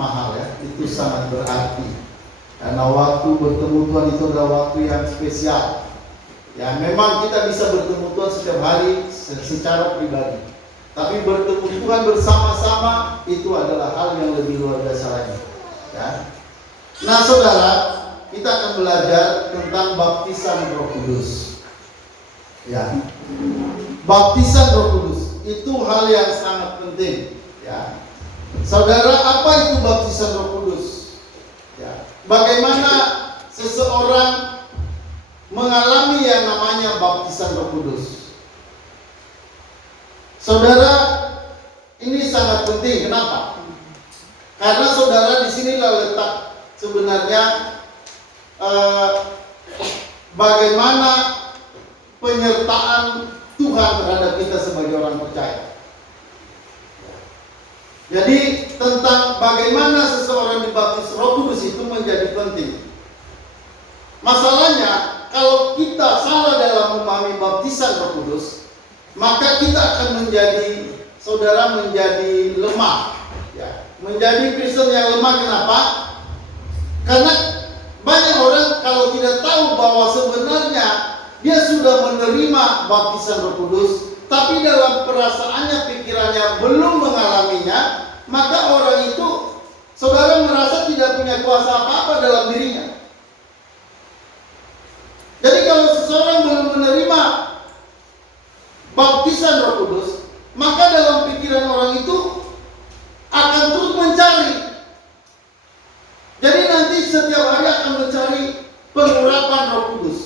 mahal ya, itu sangat berarti. Karena waktu bertemu Tuhan itu adalah waktu yang spesial. Ya memang kita bisa bertemu Tuhan setiap hari secara pribadi, tapi bertemu Tuhan bersama-sama itu adalah hal yang lebih luar biasa lagi. Ya. Nah saudara, kita akan belajar tentang baptisan Roh Kudus. Ya, baptisan Roh Kudus itu hal yang sangat penting. Ya, saudara, apa itu baptisan Roh Kudus? Ya, bagaimana seseorang mengalami yang namanya baptisan Roh Kudus? Saudara, ini sangat penting. Kenapa? Karena saudara, di sinilah letak sebenarnya bagaimana penyertaan Tuhan terhadap kita sebagai orang percaya. Jadi tentang bagaimana seseorang dibaptis Roh Kudus itu menjadi penting. Masalahnya, kalau kita salah dalam memahami baptisan Roh Kudus, maka kita akan menjadi, saudara, menjadi lemah. Ya, menjadi Kristen yang lemah. Kenapa? Karena banyak orang kalau tidak tahu bahwa sebenarnya dia sudah menerima baptisan Roh Kudus, tapi dalam perasaannya, pikirannya belum mengalaminya, maka orang itu, saudara, merasa tidak punya kuasa apa-apa dalam dirinya. Jadi kalau seseorang belum menerima baptisan Roh Kudus, maka dalam pikiran orang itu akan terus mencari. Jadi nanti setiap hari akan mencari pengurapan Roh Kudus.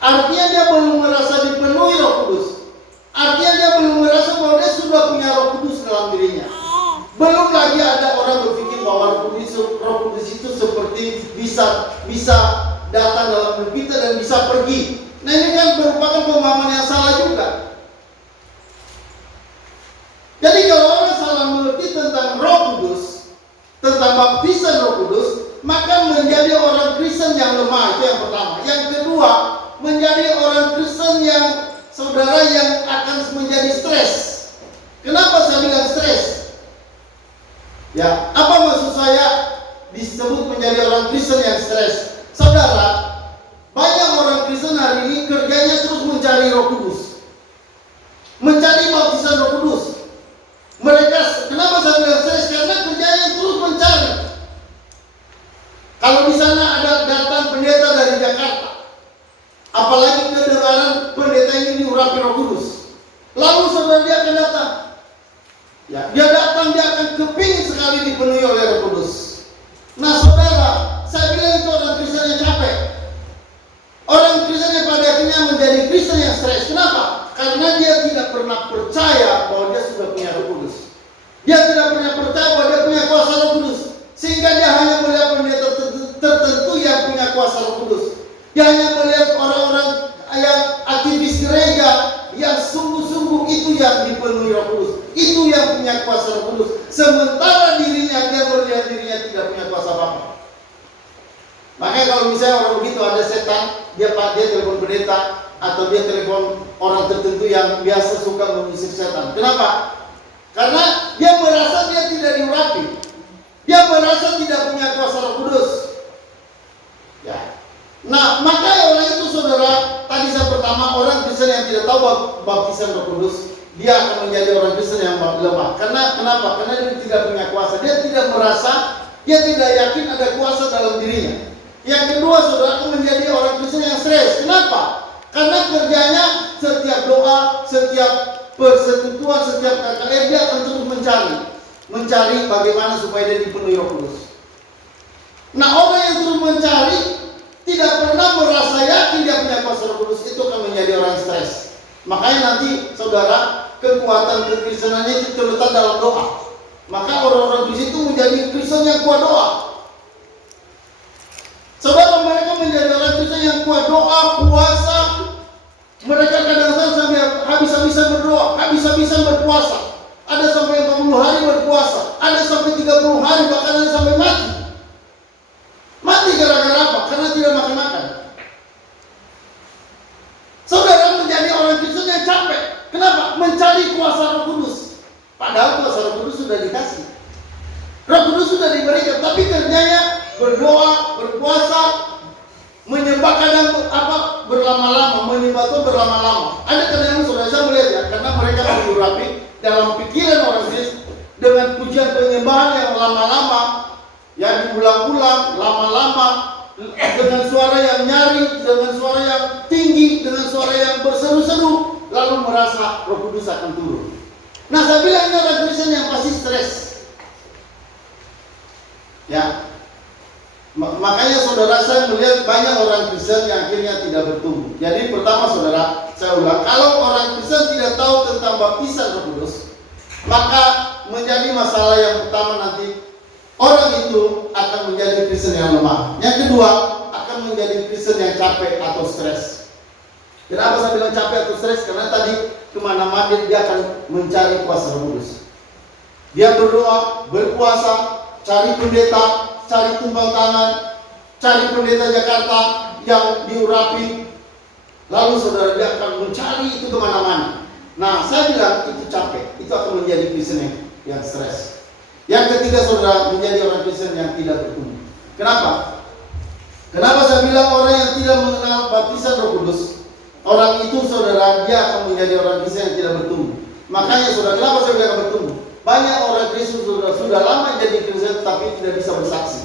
Artinya dia belum merasa dipenuhi Roh Kudus. Artinya dia belum merasa bahwa dia sudah punya Roh Kudus dalam dirinya. Belum lagi ada orang berpikir bahwa Roh Kudus itu seperti bisa datang dalam hidup kita dan bisa pergi. Nah ini kan merupakan pemahaman yang salah juga. Jadi kalau orang salah mengerti tentang Roh Kudus, tentang baptisan Roh Kudus, maka menjadi orang Kristen yang lemah. Itu yang pertama. Yang kedua, menjadi orang Kristen yang, saudara, yang akan menjadi stres. Kenapa saya bilang stres? Ya, apa maksud saya disebut menjadi orang Kristen yang stres? Saudara, banyak orang Kristen hari ini kerjanya terus mencari Roh Kudus, mencari baptisan Roh Kudus. Mereka, kenapa saya bilang stres? Karena kerjanya terus mencari. Kalau di sana ada datang pendeta dari Jakarta, apalagi kedengaran pendeta ini diurapi Roh Kudus, lalu saudara dia akan datang. Ya, dia datang, dia akan kepingin sekali dipenuhi oleh Roh Kudus. Nah saudara, saya bilang itu orang Kristen yang capek. Orang Kristen yang pada akhirnya menjadi Kristen yang stres. Kenapa? Karena dia tidak pernah percaya bahwa dia sudah punya Roh Kudus. Dia tidak pernah percaya bahwa dia punya kuasa Roh Kudus. Sehingga dia hanya melihat pendeta tertentu yang punya kuasa Roh Kudus. Dia hanya melihat orang-orang yang aktivis gereja yang sungguh-sungguh itu yang dipenuhi Roh Kudus. Itu yang punya kuasa Roh Kudus. Sementara dirinya, dia melihat dirinya tidak punya kuasa apa-apa. Makanya kalau misalnya orang begitu ada setan, dia telepon pendeta atau dia telepon orang tertentu yang biasa suka mengusir setan. Kenapa? Karena dia merasa dia tidak diurapi. Dia merasa tidak punya kuasa Roh Kudus. Ya. Nah, maka orang itu, saudara, tadi saya pertama, orang Kristen yang tidak tahu baptisan Roh Kudus, dia akan menjadi orang Kristen yang lemah. Kenapa? Karena dia tidak punya kuasa. Dia tidak merasa, dia tidak yakin ada kuasa dalam dirinya. Yang kedua, saudara, akan menjadi orang Kristen yang stres. Kenapa? Karena kerjanya setiap doa, setiap persekutuan, setiap KKR, dia akan terus mencari bagaimana supaya dia dipenuhi Roh Kudus. Nah, orang yang terus mencari tidak pernah merasa yakin dia punya kuasa Roh Kudus, itu akan menjadi orang stres. Makanya nanti, saudara, kekuatan kekristenannya itu terletak dalam doa. Maka orang-orang Kristen itu menjadi Kristen yang kuat doa. Saudara, mereka menjadi orang Kristen yang kuat doa, puasa. Mereka kadang-kadang sampai habis-habisan berdoa, habis-habisan berpuasa. Ada sampai 40 hari berpuasa, ada sampai 30 hari, bahkan ada sampai mati. Mati gara-gara apa? Karena tidak makan-makan. Saudara menjadi orang Kristen yang capek. Kenapa? Mencari kuasa Roh Kudus. Padahal kuasa Roh Kudus sudah dikasih. sudah diberikan, tapi kerjanya berdoa, berpuasa, menyembah kadang berlama-lama, menyembah itu berlama-lama. Ada kadang saudara saya melihat ya, karena mereka lebih rapi dalam pikiran orang Kristen dengan pujian penyembahan yang lama-lama, yang diulang-ulang, lama-lama, dengan suara yang nyaring, dengan suara yang tinggi, dengan suara yang berseru-seru, lalu merasa Roh Kudus akan turun. Nah, saya bilang ini orang Kristen yang pasti stres. Ya, makanya saudara saya melihat banyak orang Kristen yang akhirnya tidak bertumbuh. Jadi pertama saudara, saya ulang, kalau orang Kristen tidak tahu tentang baptisan Roh Kudus, maka menjadi masalah yang pertama nanti, orang itu akan menjadi Kristen yang lemah. Yang kedua, akan menjadi Kristen yang capek atau stres. Kenapa saya bilang capek atau stres? Karena tadi kemana-mana dia akan mencari kuasa Roh Kudus. Dia berdoa, berpuasa, cari pendeta, cari tumpang tangan, cari pendeta Jakarta yang diurapi. Lalu saudara dia akan mencari itu kemana-mana. Nah, saya bilang itu capek. Itu akan menjadi Kristen yang stres. Yang ketiga saudara, menjadi orang Kristen yang tidak bertumbuh. Kenapa? Kenapa saya bilang orang yang tidak mengenal baptisan Roh Kudus, orang itu saudara, dia akan menjadi orang Kristen yang tidak bertumbuh. Makanya saudara, kenapa saya bilang bertumbuh? Banyak orang Kristen sudah lama jadi Kristen tapi tidak bisa bersaksi.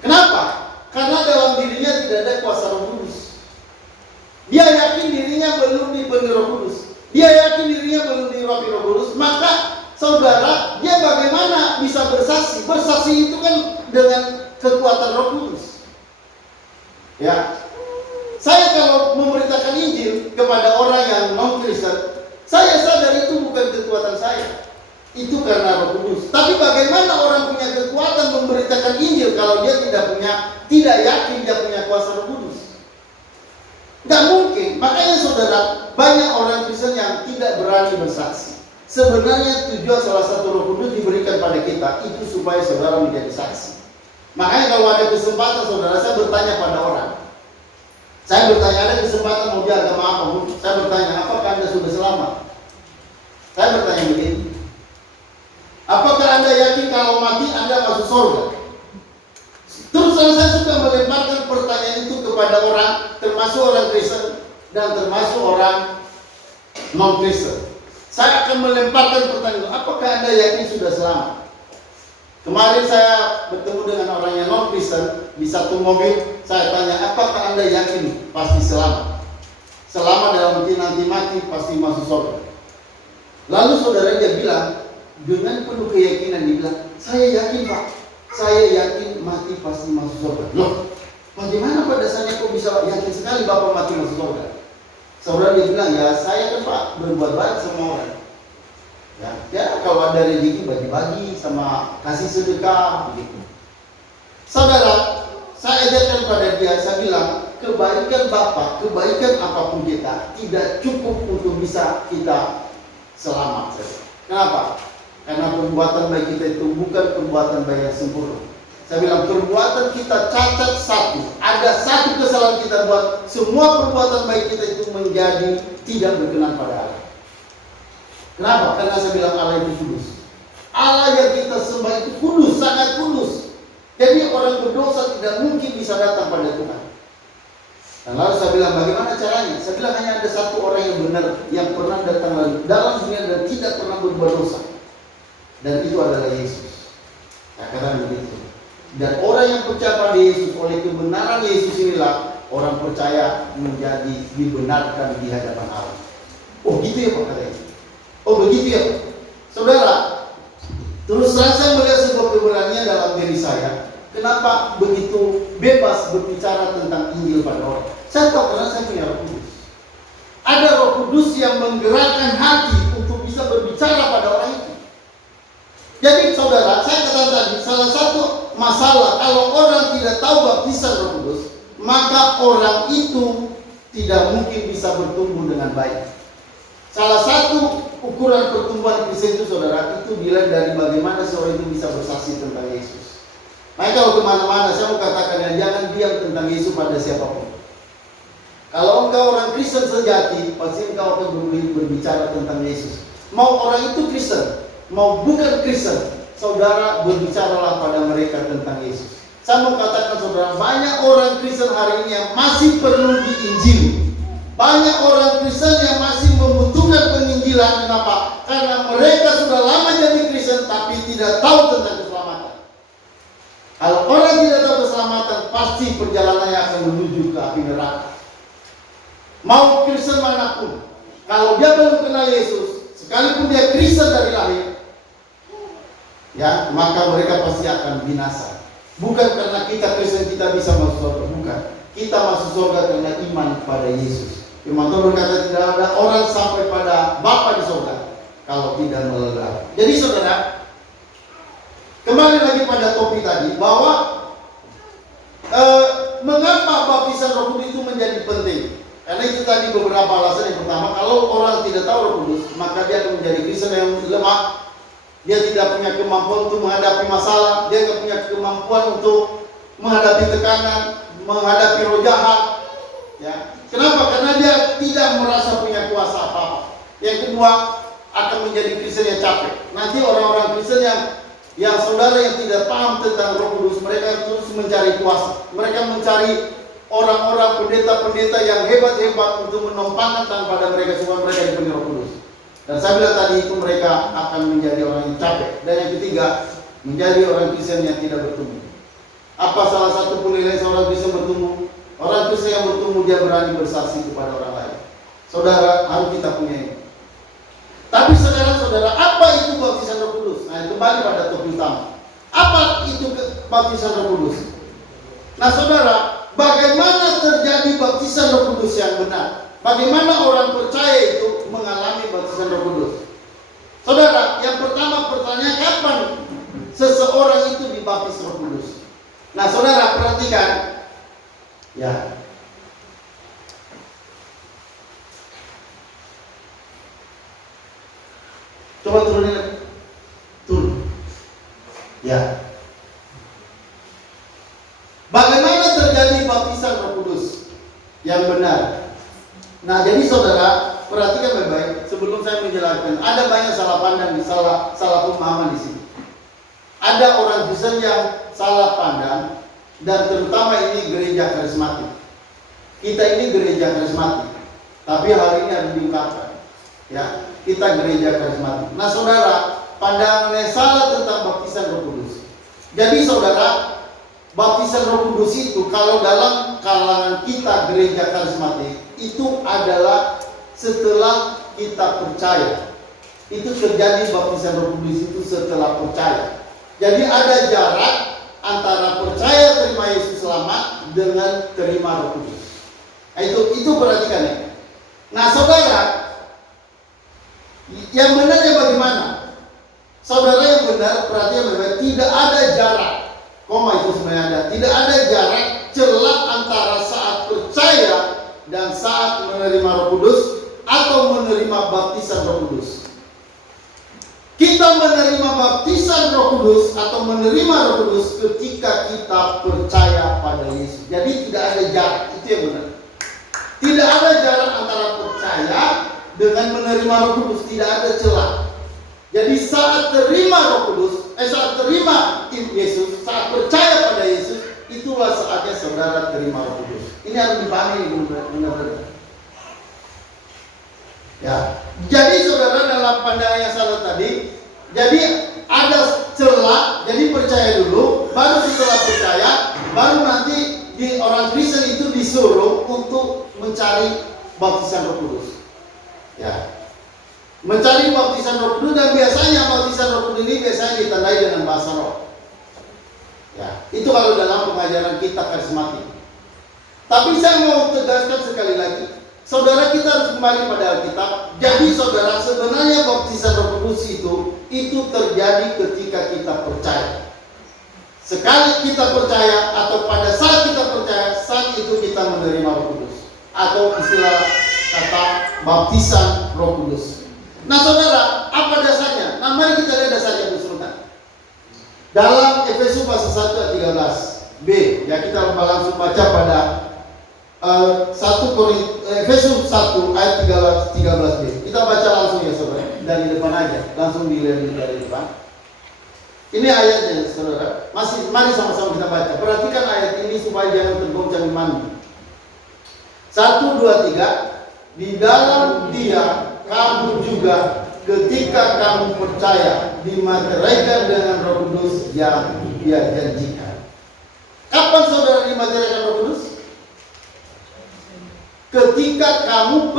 Kenapa? Karena dalam dirinya tidak ada kuasa Roh Kudus. Dia yakin dirinya belum dipenuhi Roh Kudus. Dia yakin dirinya belum diurapi Roh Kudus. Maka saudara, dia bagaimana bisa bersaksi? Bersaksi itu kan dengan kekuatan Roh Kudus. Ya, saya kalau memberitakan Injil kepada orang yang non-Kristen, saya sadar itu bukan kekuatan saya. Itu karena Roh Kudus. Tapi bagaimana orang punya kekuatan memberitakan Injil kalau dia tidak yakin dia punya kuasa Roh Kudus? Tidak mungkin. Makanya saudara, banyak orang Kristen yang tidak berani bersaksi. Sebenarnya tujuan salah satu Roh Kudus diberikan pada kita itu supaya saudara menjadi saksi. Makanya kalau ada kesempatan saudara, saya bertanya pada orang. Saya bertanya, ada kesempatan mau di agama apa? Saya bertanya, apakah Anda sudah selamat? Saya bertanya begini, apakah Anda yakin kalau mati Anda masuk surga? Terus saya suka melemparkan pertanyaan itu kepada orang, termasuk orang Kristen dan termasuk orang non-Kristen. Saya akan melemparkan pertanyaan itu, apakah Anda yakin sudah selamat? Kemarin saya bertemu dengan orang yang non-Kristen di satu mobil. Saya tanya, apakah Anda yakin pasti selamat? Selamat dalam arti nanti mati pasti masuk surga. Lalu saudara dia bilang dengan penuh keyakinan, dia bilang, saya yakin Pak, saya yakin mati pasti masuk surga. Loh, bagaimana pada dasarnya kok bisa yakin sekali Bapak mati masuk surga? Saudara dia bilang, ya saya kan Pak berbuat baik sama orang. Ya kalau ada rezeki bagi-bagi sama kasih sedekah begitu. Saudara, saya ajarkan pada dia, saya bilang kebaikan Bapak, kebaikan apapun kita tidak cukup untuk bisa kita selamat. Kenapa? Karena perbuatan baik kita itu bukan perbuatan baik yang sempurna. Saya bilang perbuatan kita cacat satu, ada satu kesalahan kita buat, semua perbuatan baik kita itu menjadi tidak berkenan pada Allah. Kenapa? Karena saya bilang Allah itu kudus. Allah yang kita sembah itu kudus, sangat kudus. Jadi orang berdosa tidak mungkin bisa datang pada Tuhan. Dan lalu saya bilang bagaimana caranya? Saya bilang hanya ada satu orang yang benar yang pernah datang dalam dunia dan tidak pernah berbuat dosa. Dan itu adalah Yesus. Katakan begitu. Dan orang yang percaya pada Yesus, oleh kebenaran Yesus inilah orang percaya menjadi dibenarkan di hadapan Allah. Oh gitu ya Pak katanya. Oh begitu ya saudara. Terus terang saya melihat sebuah keberanian dalam diri saya. Kenapa begitu bebas berbicara tentang Injil pada orang? Saya tahu karena saya punya Roh Kudus. Ada Roh Kudus yang menggerakkan hati untuk bisa berbicara pada orang itu. Jadi saudara, saya katakan tadi, salah satu masalah kalau orang tidak tahu baptisan Roh Kudus, maka orang itu tidak mungkin bisa bertumbuh dengan baik. Salah satu ukuran pertumbuhan Kristen itu saudara, itu dilihat dari bagaimana seorang itu bisa bersaksi tentang Yesus. Maka kalau kemana-mana saya mau katakan ya, jangan diam tentang Yesus pada siapapun. Kalau engkau orang Kristen sejati, pasti engkau akan berbicara tentang Yesus. Mau orang itu Kristen, mau bukan Kristen, saudara berbicaralah pada mereka tentang Yesus. Saya mau katakan saudara, banyak orang Kristen hari ini yang masih perlu diinjili. Banyak orang Kristen yang masih membutuhkan penginjilan. Kenapa? Karena mereka sudah lama jadi Kristen tapi tidak tahu tentang keselamatan. Kalau orang tidak tahu keselamatan, pasti perjalanannya akan menuju ke api neraka. Mau Kristen manapun, kalau dia belum kenal Yesus, sekalipun dia Kristen dari lahir, ya, maka mereka pasti akan binasa. Bukan karena kita Kristen kita bisa masuk surga, bukan. Kita masuk surga karena iman pada Yesus. Firman Tuhan berkata tidak ada orang sampai pada Bapa di surga kalau tidak melalui Aku. Jadi saudara, kembali lagi pada topik tadi bahwa mengapa baptisan Roh Kudus itu menjadi penting? Karena itu tadi beberapa alasan. Yang pertama, kalau orang tidak tahu Roh Kudus, maka dia akan menjadi Kristen yang lemah. Dia tidak punya kemampuan untuk menghadapi masalah. Dia tidak punya kemampuan untuk menghadapi tekanan, menghadapi roh jahat. Ya. Kenapa? Karena dia tidak merasa punya kuasa apa-apa. Yang kedua, akan menjadi Kristen yang capek. Nanti orang-orang Kristen yang saudara yang tidak paham tentang Roh Kudus, mereka terus mencari kuasa. Mereka mencari orang-orang pendeta-pendeta yang hebat-hebat untuk menumpangkan tangan pada mereka supaya mereka dipenuhi Roh Kudus. Dan saya bilang tadi itu mereka akan menjadi orang yang capek. Dan yang ketiga, menjadi orang Kristen yang tidak bertumbuh. Apa salah satu penilaian seorang Kristen bertumbuh? Orang Kristen yang bertumbuh dia berani bersaksi kepada orang lain. Saudara, harus kita punya ini. Tapi sekarang saudara, apa itu baptisan Roh Kudus? Nah, kembali pada topik utama. Apa itu baptisan Roh Kudus? Nah saudara, bagaimana terjadi baptisan Roh Kudus yang benar? Bagaimana orang percaya itu mengalami baptisan Roh Kudus? Saudara, yang pertama pertanyaan, kapan seseorang itu dibaptis Roh Kudus? Nah saudara, perhatikan. Ya. Coba turunin. Turun. Ya. Bagaimana terjadi baptisan Roh Kudus yang benar? Nah, jadi saudara, perhatikan baik-baik sebelum saya menjelaskan. Ada banyak salah pandang di salah pemahaman di sini. Ada orang Kristen yang salah pandang, dan terutama ini gereja karismatik. Kita ini gereja karismatik, tapi hal ini harus diungkapkan. Ya, kita gereja karismatik. Nah, saudara, pandangan yang salah tentang baptisan Roh Kudus. Jadi, saudara, baptisan Roh Kudus itu kalau dalam kalangan kita gereja karismatik itu adalah setelah kita percaya. Itu terjadi baptisan Roh Kudus itu setelah percaya. Jadi ada jarak antara percaya terima Yesus selamat dengan terima Roh Kudus. Nah, itu perhatikan ya. Nah saudara, yang benarnya bagaimana? Saudara, yang benar perhatikan baik-baik, tidak ada jarak. Koma itu sebenarnya ada. Tidak ada jarak celah antara saat percaya dan saat menerima Roh Kudus atau menerima baptisan Roh Kudus. Kita menerima baptisan Roh Kudus atau menerima Roh Kudus ketika kita percaya pada Yesus. Jadi tidak ada jarak, itu yang benar. Tidak ada jarak antara percaya dengan menerima Roh Kudus, tidak ada celah. Jadi saat terima Roh Kudus, saat terima Yesus, saat percaya pada Yesus, itulah saatnya saudara terima Roh Kudus. Ini harus dipahami benar-benar. Ya, jadi saudara, dalam pandangan yang salah tadi, jadi ada celah. Jadi percaya dulu, baru setelah percaya, baru nanti di orang Kristen itu disuruh untuk mencari baptisan Roh Kudus. Ya, mencari baptisan Roh Kudus, dan biasanya baptisan Roh Kudus ini biasanya ditandai dengan bahasa roh. Ya, itu kalau dalam pengajaran kita karismatik. Tapi saya mau tegaskan sekali lagi, saudara, kita harus kembali pada Alkitab. Jadi saudara, sebenarnya baptisan Roh Kudus itu terjadi ketika kita percaya. Sekali kita percaya atau pada saat kita percaya, saat itu kita menerima Roh Kudus, atau istilah kata baptisan Roh Kudus. Nah saudara, apa dasarnya? Nah mari kita lihat dasarnya bersama. Dalam Efesus pasal 1 ayat 13b, ya kita langsung baca pada Efesus 1 ayat 13b. Kita baca langsung ya saudara, dari depan aja, langsung dilihat dari depan. Ini ayatnya, saudara. Mari sama-sama kita baca. Perhatikan ayat ini supaya jangan tergoncang imanmu. 1, 2, 3. Di dalam Dia kamu juga ketika kamu percaya dimateraikan dengan Roh Kudus yang Dia janjikan. Kapan saudara dimateraikan Roh Kudus? Ketika kamu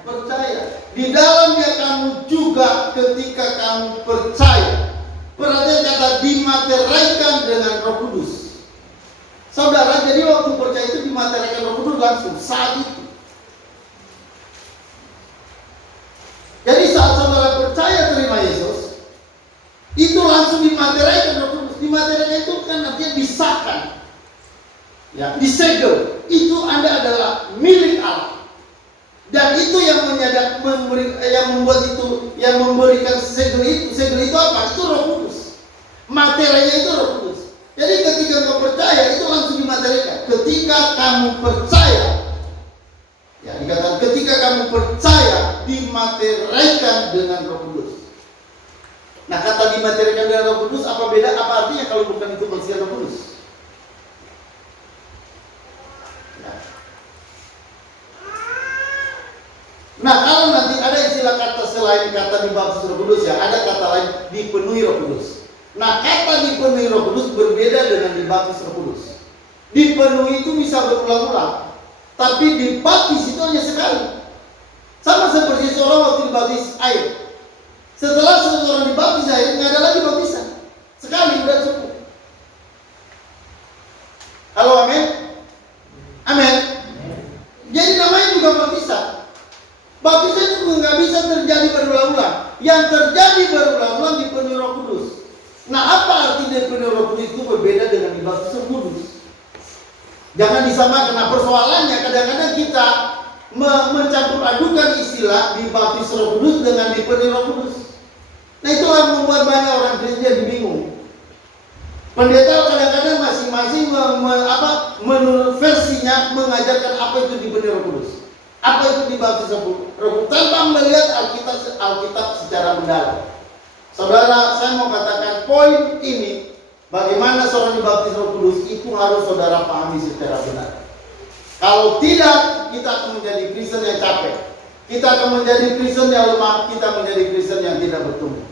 percaya. Di dalam Dia kamu juga ketika kamu percaya. Perhatian kata dimateraikan dengan Roh Kudus. Saudara, jadi waktu percaya itu dimateraikan Roh Kudus langsung saat itu. Jadi saat saudara percaya terima Yesus, itu langsung dimateraikan Roh Kudus. Dimateraikan itu kan artinya disahkan, ya, disegel. Itu Anda adalah milik Allah. Dan itu yang membuat itu, yang memberikan segel itu apa? Itu Roh Kudus. Materinya itu Roh Kudus. Jadi ketika kau percaya itu langsung dimaterikan. Ketika kamu percaya, ya dikatakan ketika kamu percaya dimaterikan dengan Roh Kudus. Nah, kata dimaterikan dengan Roh Kudus apa beda? Apa artinya kalau bukan itu manusia Roh Kudus? Nah, kalau nanti ada istilah kata selain kata dibaptis Roh Kudus, ya, ada kata lain dipenuhi Roh Kudus. Nah, kata dipenuhi Roh Kudus berbeda dengan dibaptis Roh Kudus. Dipenuhi itu bisa berulang-ulang, tapi dibaptis itu hanya sekali. Sama seperti seorang waktu dibaptis air. Setelah seseorang dibaptis air, nggak ada lagi baptisan. Sekali udah cukup. Halo, amin? Amin. Jadi namanya juga baptisan. Baptisan itu nggak bisa terjadi berulang-ulang. Yang terjadi berulang-ulang dipenuhi Roh Kudus. Nah, apa arti dipenuhi Roh Kudus itu berbeda dengan dibaptis Roh Kudus? Jangan disamakan. Nah, persoalannya kadang-kadang kita mencampur adukan istilah dibaptis Roh Kudus dengan dipenuhi Roh Kudus. Nah, itulah yang membuat banyak orang Kristen jadi bingung. Pendeta kadang-kadang masing-masing menurut versinya mengajarkan apa itu dipenuhi Roh Kudus. Apa itu dibaptis Roh Kudus tanpa melihat Alkitab secara mendalam. Saudara, saya mau katakan poin ini, bagaimana seorang dibaptis Roh Kudus itu harus saudara pahami secara benar. Kalau tidak, kita akan menjadi Kristen yang capek. Kita akan menjadi Kristen yang lemah, kita menjadi Kristen yang tidak bertumbuh.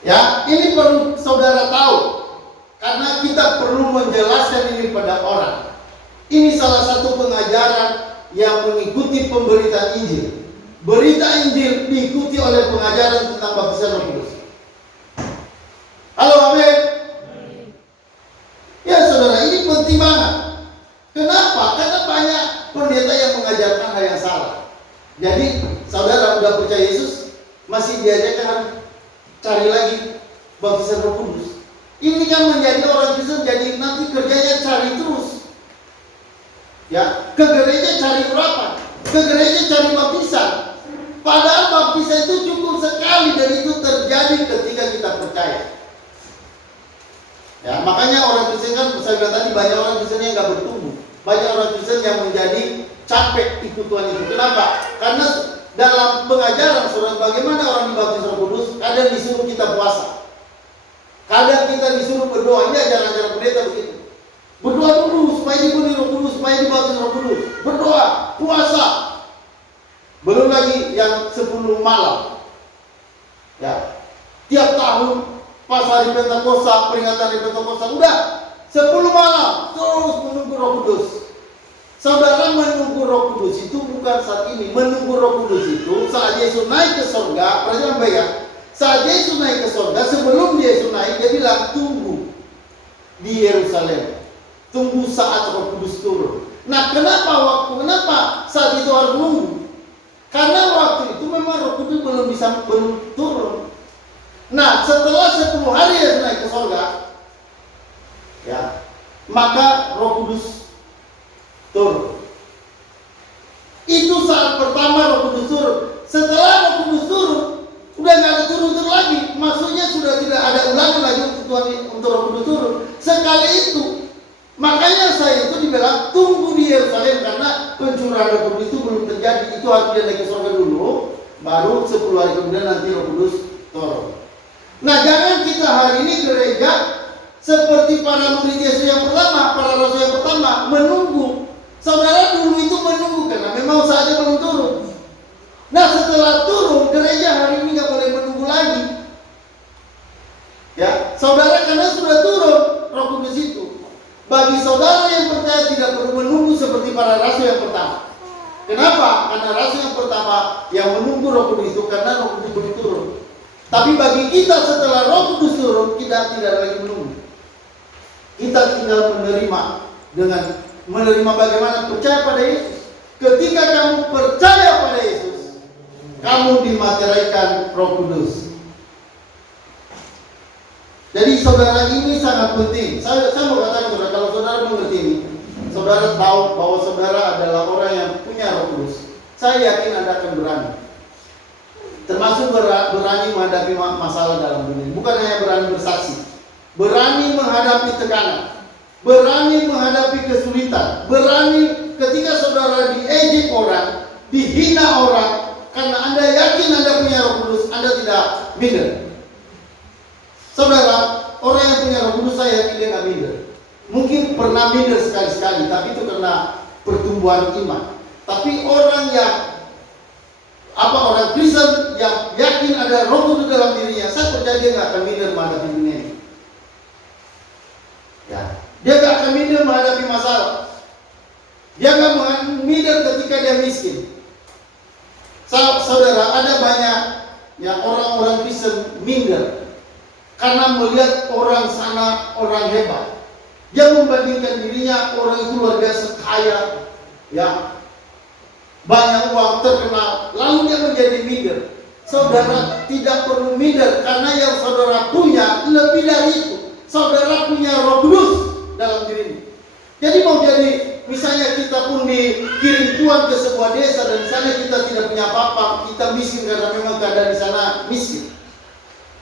Ya, ini perlu saudara tahu, karena kita perlu menjelaskan ini pada orang. Ini salah satu pengajaran yang mengikuti pemberitaan Injil. Berita Injil diikuti oleh pengajaran tentang baptisan Roh Kudus. Halo, amin. Ya saudara, ini penting banget. Kenapa? Karena banyak pendeta yang mengajarkan hal yang salah. Jadi saudara udah percaya Yesus, masih diajarkan cari lagi baptisan Roh Kudus. Ini kan menjadi orang Kristen, jadi nanti kerjanya cari terus. Ya, ke gereja cari urapan, ke gereja cari baptisan. Padahal baptisan itu cukup sekali dan itu terjadi ketika kita percaya. Ya, makanya orang Kristen kan, saya bilang tadi banyak orang Kristen yang nggak bertumbuh, banyak orang Kristen yang menjadi capek ikut Tuhan itu. Kenapa? Karena dalam pengajaran saudara bagaimana orang dibaptis Roh Kudus, kadang disuruh kita puasa, kadang kita disuruh berdoa. Ini ajaran-ajaran pendeta begitu. Berdoa dulu supaya dipenuhi Roh Kudus, supaya dibaptis Roh Kudus. Berdoa, puasa. Belum lagi yang 10 malam. Ya. Tiap tahun pas hari Pentakosta, peringatan hari Pentakosta, udah 10 malam terus menunggu Roh Kudus. Saudara, menunggu Roh Kudus itu bukan saat ini. Menunggu Roh Kudus itu saat Yesus naik ke surga. Perhatikan baik ya. Saat Yesus naik ke surga, sebelum Yesus naik, dia bilang tunggu di Yerusalem. Tunggu saat Roh Kudus turun. Nah, kenapa saat itu harus menunggu? Karena waktu itu memang Roh Kudus belum turun. Nah, setelah 10 hari Yesus naik ke surga, ya, maka Roh Kudus turun. Itu saat pertama Roh Kudus turun. Setelah Roh Kudus turun, udah nggak ada turun lagi. Maksudnya sudah tidak ada ulangan lagi untuk Roh Kudus turun. Sekali itu. Makanya saya itu dibilang tunggu di Yerusalem karena pencurahan Roh Kudus itu belum terjadi. Itu harus dia naik ke surga dulu, baru 10 hari kemudian nanti Roh Kudus turun. juga seperti para murid Yesus yang pertama, para rasul yang pertama, menunggu. Saudara dulu itu menunggu karena memang saatnya belum turun. Nah setelah turun, gereja hari ini nggak boleh menunggu lagi. Ya, saudara karena sudah turun Roh Kudus itu. Bagi saudara yang percaya tidak perlu menunggu seperti para rasul yang pertama. Kenapa? Karena rasul yang pertama yang menunggu Roh Kudus itu karena Roh Kudus belum turun. Tapi bagi kita setelah Roh Kudus turun, kita tidak lagi menunggu. Kita tinggal menerima dengan menerima bagaimana percaya pada Yesus. Ketika kamu percaya pada Yesus, kamu dimateraikan Roh Kudus. Jadi saudara ini sangat penting. Saya mau katakan saudara, kalau saudara mengerti ini, saudara tahu bahwa saudara adalah orang yang punya Roh Kudus. Saya yakin Anda akan berani. Termasuk berani menghadapi masalah dalam dunia. Bukan hanya berani bersaksi, berani menghadapi tekanan, berani menghadapi kesulitan, berani ketika saudara diejek orang, dihina orang, karena Anda yakin Anda punya Roh Kudus, Anda tidak minder. Saudara, orang yang punya Roh Kudus saya yakin dia nggak minder. Mungkin pernah minder sekali-sekali, tapi itu karena pertumbuhan iman. Tapi orang yang orang Kristen yang yakin ada Roh Kudus dalam dirinya, saya percaya dia nggak akan minder menghadapi dunia ini. Ya, dia nggak akan minder menghadapi masalah. Dia nggak minder ketika dia miskin. Saudara, ada banyak ya orang-orang Kristen minder karena melihat orang sana orang hebat. Dia membandingkan dirinya orang itu luar biasa kaya, ya banyak uang, terkenal, lalu dia menjadi minder. Saudara tidak perlu minder karena yang saudara punya lebih dari itu. Saudara punya Roh Kudus dalam diri. Jadi mau jadi misalnya kita pun dikirim Tuhan ke sebuah desa dan di sana kita tidak punya apa-apa, kita miskin karena memang keadaan di sana miskin.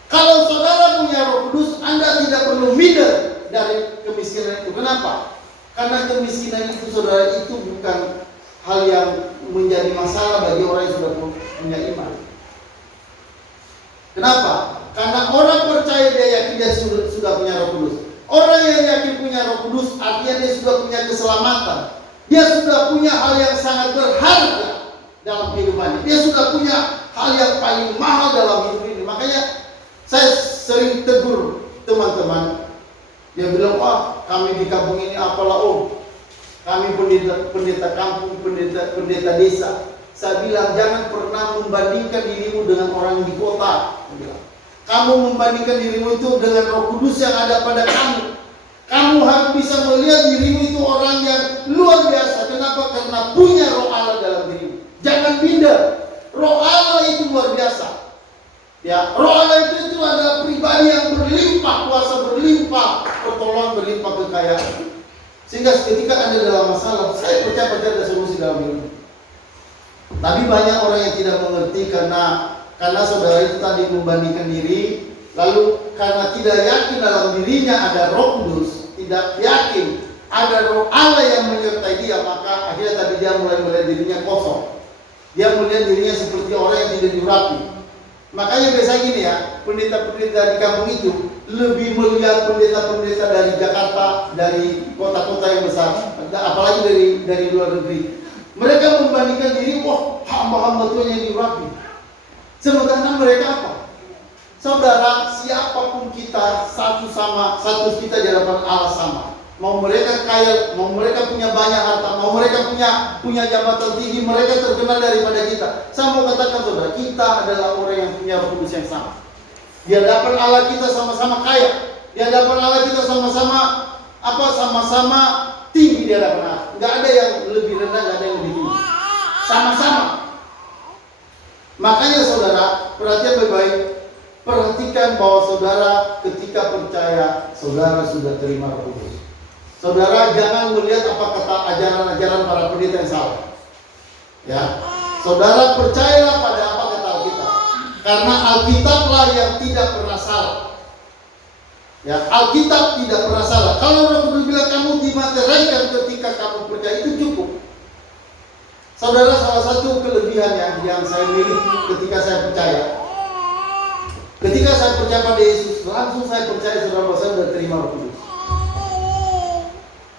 Kalau saudara punya Roh Kudus, Anda tidak perlu minder dari kemiskinan itu. Kenapa? Karena kemiskinan itu saudara itu bukan hal yang menjadi masalah bagi orang yang sudah punya iman. Kenapa? Karena orang percaya dia yakin dia sudah punya Roh Kudus. Orang yang yakin punya Roh Kudus artinya dia sudah punya keselamatan. Dia sudah punya hal yang sangat berharga dalam kehidupannya. Dia sudah punya hal yang paling mahal dalam hidup ini. Makanya saya sering tegur teman-teman. Dia bilang, wah kami di kampung ini apalah kami pendeta kampung, pendeta desa. Saya bilang jangan pernah membandingkan dirimu dengan orang di kota. Kamu membandingkan dirimu itu dengan Roh Kudus yang ada pada kamu. Kamu harus bisa melihat dirimu itu orang yang luar biasa. Kenapa? Karena punya Roh Allah dalam dirimu. Jangan minder. Roh Allah itu luar biasa. Ya, Roh Allah itu adalah pribadi yang berlimpah kuasa, berlimpah pertolongan, berlimpah kekayaan. Sehingga ketika Anda dalam masalah, saya percaya pasti ada solusi dalam hidup. Tapi banyak orang yang tidak mengerti karena saudara itu tadi membandingkan diri, lalu karena tidak yakin dalam dirinya ada Roh Kudus, tidak yakin ada Roh Allah yang menyertai dia, maka akhirnya tadi dia mulai melihat dirinya kosong. Dia melihat dirinya seperti orang yang tidak diurapi. Makanya biasanya gini ya, pendeta-pendeta di kampung itu lebih melihat pendeta-pendeta dari Jakarta, dari kota-kota yang besar, apalagi dari luar negeri. Mereka membandingkan diri, wah hamba-hamba Tuhan yang diurapi. Sementara mereka apa? Saudara, siapapun kita satu kita di hadapan Allah sama. Mau mereka kaya, mau mereka punya banyak harta, mau mereka punya jabatan tinggi, mereka terkenal daripada kita. Saya mau katakan saudara, kita adalah orang yang punya Roh Kudus yang sama. Di hadapan Allah kita sama-sama kaya. Di hadapan Allah kita sama-sama tinggi di hadapan Allah. Enggak ada yang lebih rendah, enggak ada yang lebih tinggi. Sama-sama. Makanya saudara, perhatian baik-baik. Perhatikan bahwa saudara ketika percaya, saudara sudah terima Roh Kudus. Saudara jangan melihat apa kata ajaran-ajaran para pendeta yang salah. Ya, saudara percayalah pada apa kata Alkitab. Karena Alkitablah yang tidak pernah salah. Ya, Alkitab tidak pernah salah. Kalau Roh Kudus bilang kamu dimateraikan ketika kamu percaya, itu cukup. Saudara, salah satu kelebihan yang saya miliki ketika saya percaya. Ketika saya percaya pada Yesus, langsung saya percaya saudara bahwa saya sudah terima Roh Kudus.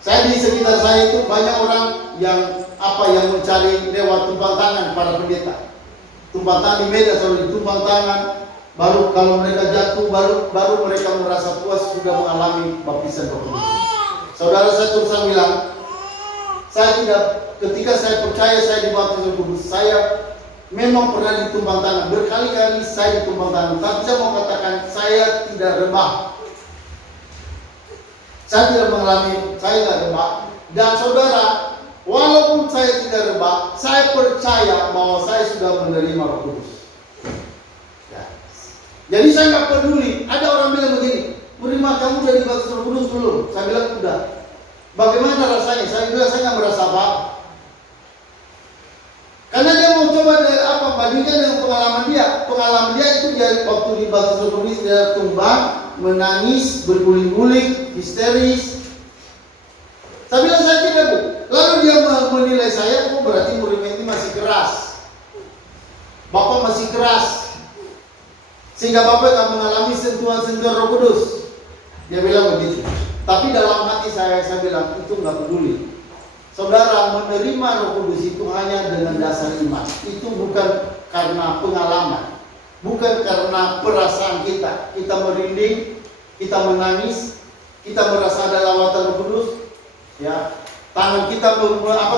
Saya di sekitar saya itu banyak orang yang mencari lewat tumpang tangan para pendeta. Tumpang tangan di media selalu ditumpang tangan. Baru kalau mereka jatuh, baru mereka merasa puas sudah mengalami baptisan Roh Kudus. Saudara, saya terus bilang, ketika saya percaya saya dibaptis Roh Kudus, saya memang pernah ditumpang tangan. Berkali-kali saya ditumpang tangan. Tapi saya mau katakan, saya tidak rebah. Saya tidak mengalami, saya tidak rebah. Dan saudara, walaupun saya tidak rebah, saya percaya bahwa saya sudah menerima Roh Kudus. Ya. Jadi saya nggak peduli. Ada orang bilang begini, "Menerima, kamu udah dibaptis Roh Kudus belum?" Saya bilang udah. Bagaimana rasanya? Saya bilang saya nggak merasa apa-apa. Karena dia mau coba bandingkan dengan pengalaman dia. Pengalaman dia itu dia waktu dibaptis Roh Kudus dia tumbang, menangis, berguling-guling, histeris. Saya bilang saya tidak, Bu. Lalu dia menilai saya, "Oh, berarti murid ini masih keras. Bapak masih keras. Sehingga Bapak tak mengalami sentuhan-sentuhan Roh Kudus." Dia bilang begitu. Tapi dalam hati saya bilang, itu nggak peduli. Saudara, menerima Roh Kudus itu hanya dengan dasar iman. Itu bukan karena pengalaman, bukan karena perasaan kita. Kita merinding, kita menangis, kita merasa ada lawatan Roh Kudus, ya. Tangan kita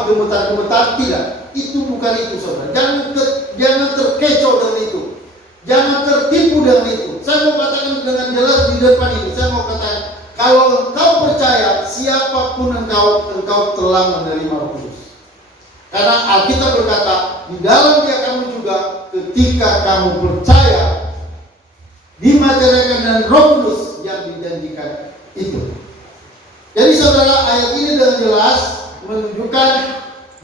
gemetar-gemetar, tidak. Itu bukan itu, saudara. Jangan terkecoh dengan itu. Jangan tertipu dengan itu. Saya mau katakan dengan jelas di depan ini. Saya mau katakan, kalau engkau percaya, siapapun engkau telah menerima Roh Kudus. Karena Alkitab berkata, di dalam dia kamu juga, ketika kamu percaya, dimateraikan dan Roh Kudus yang dijanjikan itu. Jadi saudara, ayat ini dengan jelas menunjukkan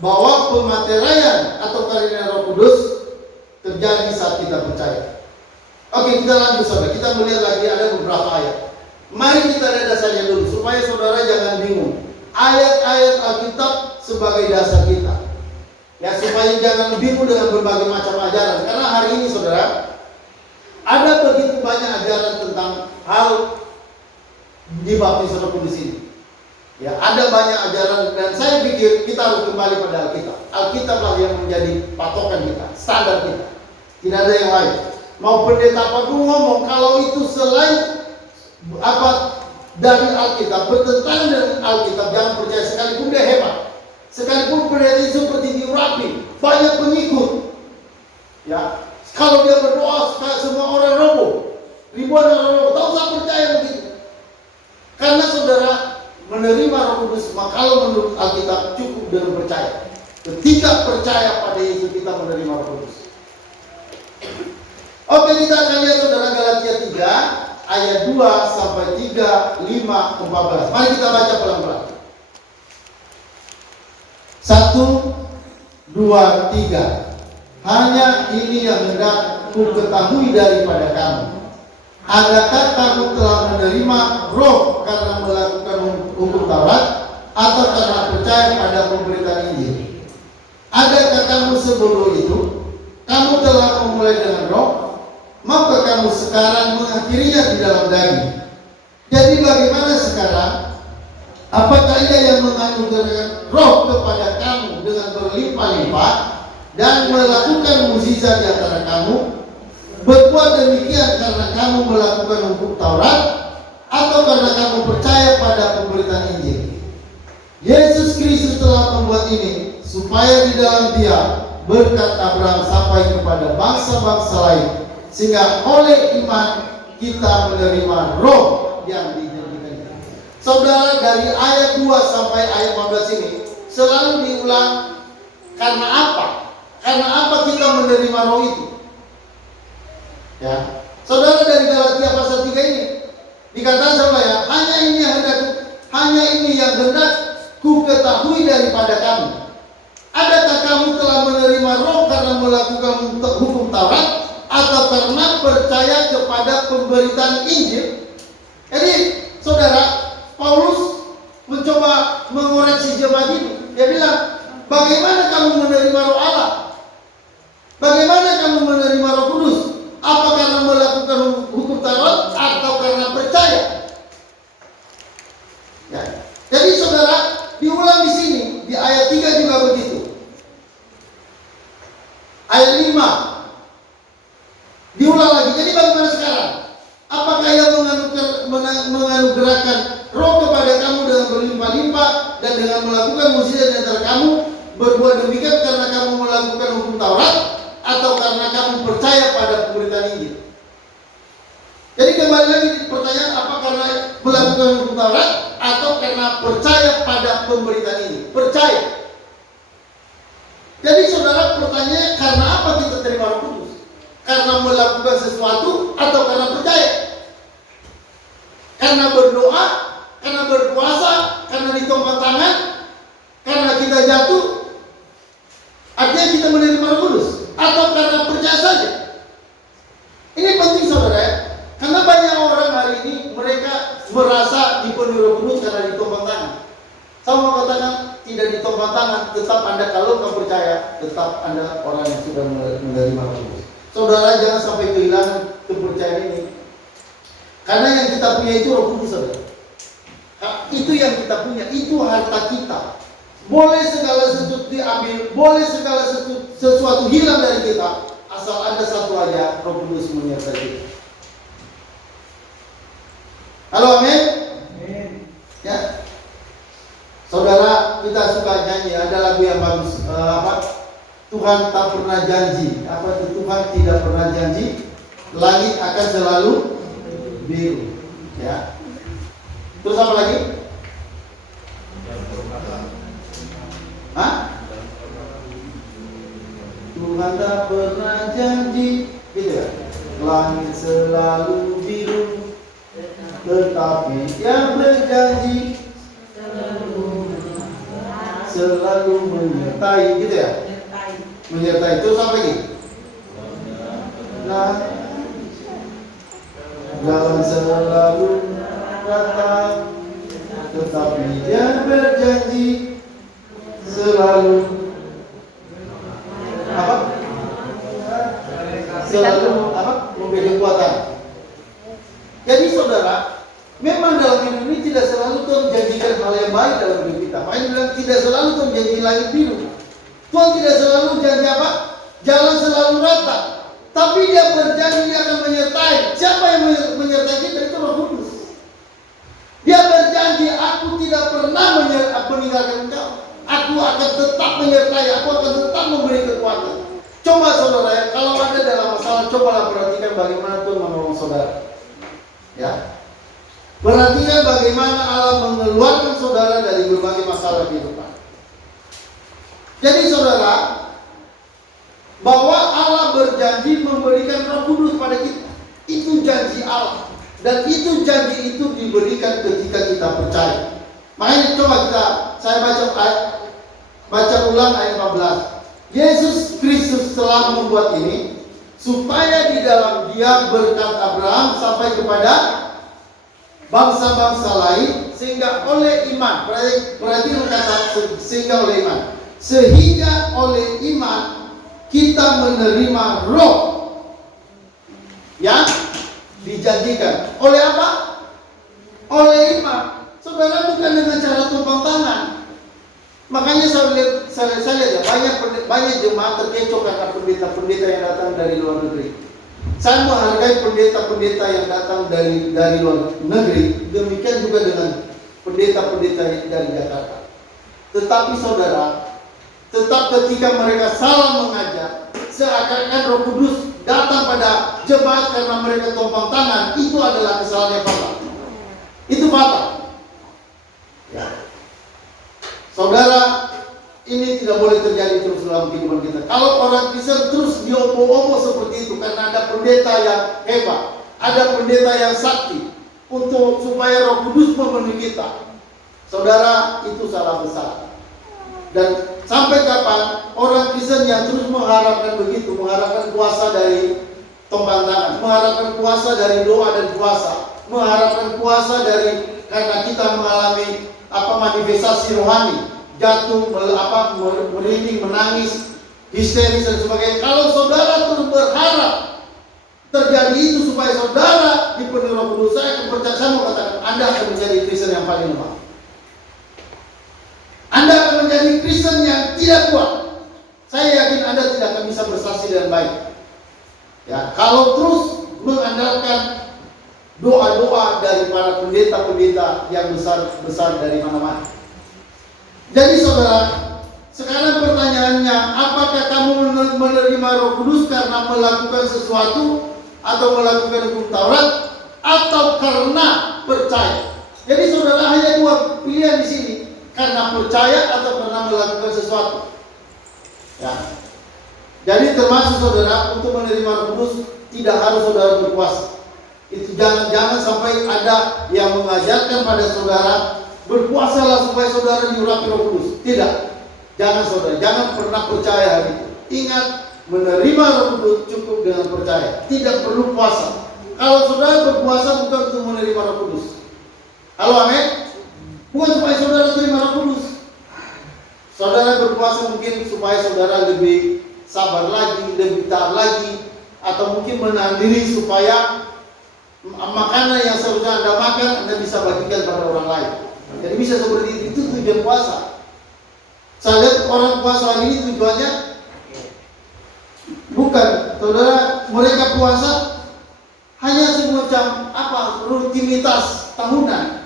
bahwa pemateraian atau karunia Roh Kudus terjadi saat kita percaya. Oke, kita lanjut saudara. Kita melihat lagi ada beberapa ayat. Mari kita lihat dasarnya dulu supaya saudara jangan bingung. Ayat-ayat Alkitab sebagai dasar kita. Ya, supaya jangan bingung dengan berbagai macam ajaran. Karena hari ini saudara, ada begitu banyak ajaran tentang hal dibaptis Roh Kudus ini. Ya, ada banyak ajaran dan saya pikir kita harus kembali pada Alkitab. Alkitablah yang menjadi patokan kita, standar kita. Tidak ada yang lain. Mau pendeta apapun ngomong, kalau itu selain dari Alkitab, bertentangan dengan Alkitab, jangan percaya. Sekalipun dia hebat, sekalipun pendeta itu seperti diurapi, banyak pengikut, ya, kalau dia berdoa semua orang roboh, ribuan orang roboh, tak usah percaya begitu. Karena saudara menerima Roh Kudus, maka kalau menurut Alkitab cukup dengan percaya. Ketika percaya pada Yesus, kita menerima Roh Kudus. Oke, kita akan lihat saudara Galatia 3 ayat 2 sampai 3, 5, 14. Mari kita baca pelan-pelan. 1, 2, 3. Hanya ini yang hendak ku ketahui daripada kamu. Adakah kamu telah menerima Roh karena melakukan hukum Taurat, atau karena percaya pada pemberitaan Injil? Adakah kamu sebelum itu? Kamu telah memulai dengan Roh, maka kamu sekarang mengakhirinya di dalam daging. Jadi bagaimana sekarang? Apakah ia yang menganugerahkan Roh kepada kamu dengan berlimpah-limpah dan melakukan mukjizat di antara kamu? Berbuat demikian karena kamu melakukan hukum Taurat, atau karena kamu percaya pada pemberitaan Injil? Yesus Kristus telah membuat ini supaya di dalam Dia berkat Abraham sampai kepada bangsa-bangsa lain, sehingga oleh iman kita menerima Roh yang dijanjikan. Saudara, dari ayat 2 sampai ayat 15 ini selalu diulang. Karena apa? Karena apa kita menerima Roh itu? Ya, saudara, dari Galatia pasal 3 ini dikatakan sama ya, hanya ini yang hendak ku ketahui daripada kamu. Adakah kamu telah menerima Roh karena melakukan hukum Taurat, atau karena percaya kepada pemberitaan Injil? Jadi saudara, Paulus mencoba mengoreksi jemaat ini. Dia bilang, bagaimana kamu menerima Roh Allah? Bagaimana kamu menerima Roh Kudus? Apa karena melakukan hukum dengan melakukan mukjizat di antara kamu berbuat demikian karena kamu melakukan hukum Taurat atau karena kamu percaya pada pemberitaan Injil? Jadi kembali lagi pertanyaan, apa karena melakukan hukum Taurat atau karena percaya pada pemberitaan ini? Percaya. Jadi saudara, pertanyaannya karena apa kita terima Roh Kudus? Karena melakukan sesuatu atau karena percaya? Karena berdoa, karena berpuasa, karena ditumpang tangan, karena kita jatuh, artinya kita menerima Roh Kudus, atau karena percaya saja? Ini penting saudara ya. Karena banyak orang hari ini mereka merasa dipenuhi Roh Kudus karena ditumpang tangan. Saya mau katakan tidak ditumpang tangan, tetap Anda kalau nggak percaya, tetap Anda orang yang sudah menerima Roh Kudus. Saudara jangan sampai kehilangan kepercayaan ini. Karena yang kita punya itu Roh Kudus saudara. Itu yang kita punya, itu harta kita. Boleh segala sesuatu diambil, boleh segala sesuatu hilang dari kita, asal ada satu aja, Roh Kudus menyertai kita. Halo, amin? Ya, saudara, kita suka nyanyi, ada lagu yang bagus, Tuhan tak pernah janji. Apa itu? Tuhan tidak pernah janji langit akan selalu biru. Ya. Terus apa lagi? Hah? Tuhan tak pernah janji, gitu ya. Langit selalu biru, tetapi yang berjanji selalu menyertai, gitu ya. Menyertai. Terus apa lagi? Nah, jalan selalu datang, tetapi dia berjanji selalu apa? Selalu apa? Memberi kekuatan. Jadi saudara, memang dalam hidup ini tidak selalu Tuhan menjanjikan hal yang baik dalam hidup kita. Makanya bilang tidak selalu Tuhan janji langit biru. Tuhan tidak selalu janji apa? Jalan selalu rata. Tapi dia berjanji dia akan menyertai. Siapa yang menyertai kita? Itu Roh Kudus. Dia berjanji, aku tidak pernah meninggalkan engkau. Aku akan tetap menyertai. Aku akan tetap memberi kekuatan. Coba saudara ya, kalau ada dalam masalah, cobalah perhatikan bagaimana Tuhan menolong saudara. Ya, perhatikan bagaimana Allah mengeluarkan saudara dari berbagai masalah kehidupan. Jadi saudara, bahwa Allah berjanji memberikan Roh Kudus pada kita, itu janji Allah. Dan itu janji itu diberikan ketika kita percaya. Makanya coba saya baca ulang ayat 14. Yesus Kristus telah membuat ini supaya di dalam Dia berkat Abraham sampai kepada bangsa-bangsa lain, sehingga oleh iman, berarti kata sehingga oleh iman, sehingga oleh iman kita menerima roh yang dijanjikan. Oleh apa? Oleh iman. Saudara, bukan dengan cara tumpang tangan. Makanya saya lihat banyak jemaat terkecoh karena pendeta-pendeta yang datang dari luar negeri. Saya menghargai pendeta-pendeta yang datang dari luar negeri. Demikian juga dengan pendeta-pendeta dari Jakarta. Tetapi saudara, tetap ketika mereka salah mengajar, seakan-akan Roh Kudus datang pada jemaat karena mereka tumpang tangan, itu adalah kesalahan yang fatal. Itu fatal. Ya. Saudara, ini tidak boleh terjadi terus dalam kehidupan kita. Kalau orang Kristen terus diomong-omong seperti itu karena ada pendeta yang hebat, ada pendeta yang sakti untuk supaya Roh Kudus memenuhi kita. Saudara, itu salah besar. Dan sampai kapan orang Kristen yang terus mengharapkan begitu, mengharapkan kuasa dari tumpang tangan, mengharapkan kuasa dari doa dan puasa, mengharapkan kuasa dari karena kita mengalami manifestasi rohani, jatuh, merinding, menangis, histeris dan sebagainya. Kalau saudara terus berharap terjadi itu supaya saudara dipenuhi Roh Kudus, saya mau katakan Anda akan menjadi Kristen yang paling lemah. Anda akan menjadi Kristen yang tidak kuat. Saya yakin Anda tidak akan bisa bersaksi dengan baik. Ya, kalau terus mengandalkan doa-doa dari para pendeta-pendeta yang besar dari mana-mana. Jadi saudara, sekarang pertanyaannya, apakah kamu menerima Roh Kudus karena melakukan sesuatu atau melakukan hukum Taurat, atau karena percaya? Jadi saudara hanya dua pilihan di sini, karena percaya atau karena melakukan sesuatu. Ya. Jadi termasuk saudara untuk menerima Roh Kudus tidak harus saudara berpuasa. Itu jangan sampai ada yang mengajarkan pada saudara berpuasalah supaya saudara diurapi Roh Kudus. Tidak. Jangan saudara, jangan pernah percaya hal itu. Ingat, menerima Roh Kudus cukup dengan percaya. Tidak perlu puasa. Kalau saudara berpuasa bukan untuk menerima Roh Kudus. Halo, amin. Bukan supaya saudara terima Roh Kudus. Saudara berpuasa mungkin supaya saudara lebih sabar lagi, lebih taat lagi, atau mungkin menahan diri supaya makanan yang seharusnya Anda makan Anda bisa bagikan pada orang lain. Jadi bisa seperti itu tujuan puasa. Saya lihat orang puasa hari ini tujuannya bukan, saudara, mereka puasa hanya semacam rutinitas tahunan.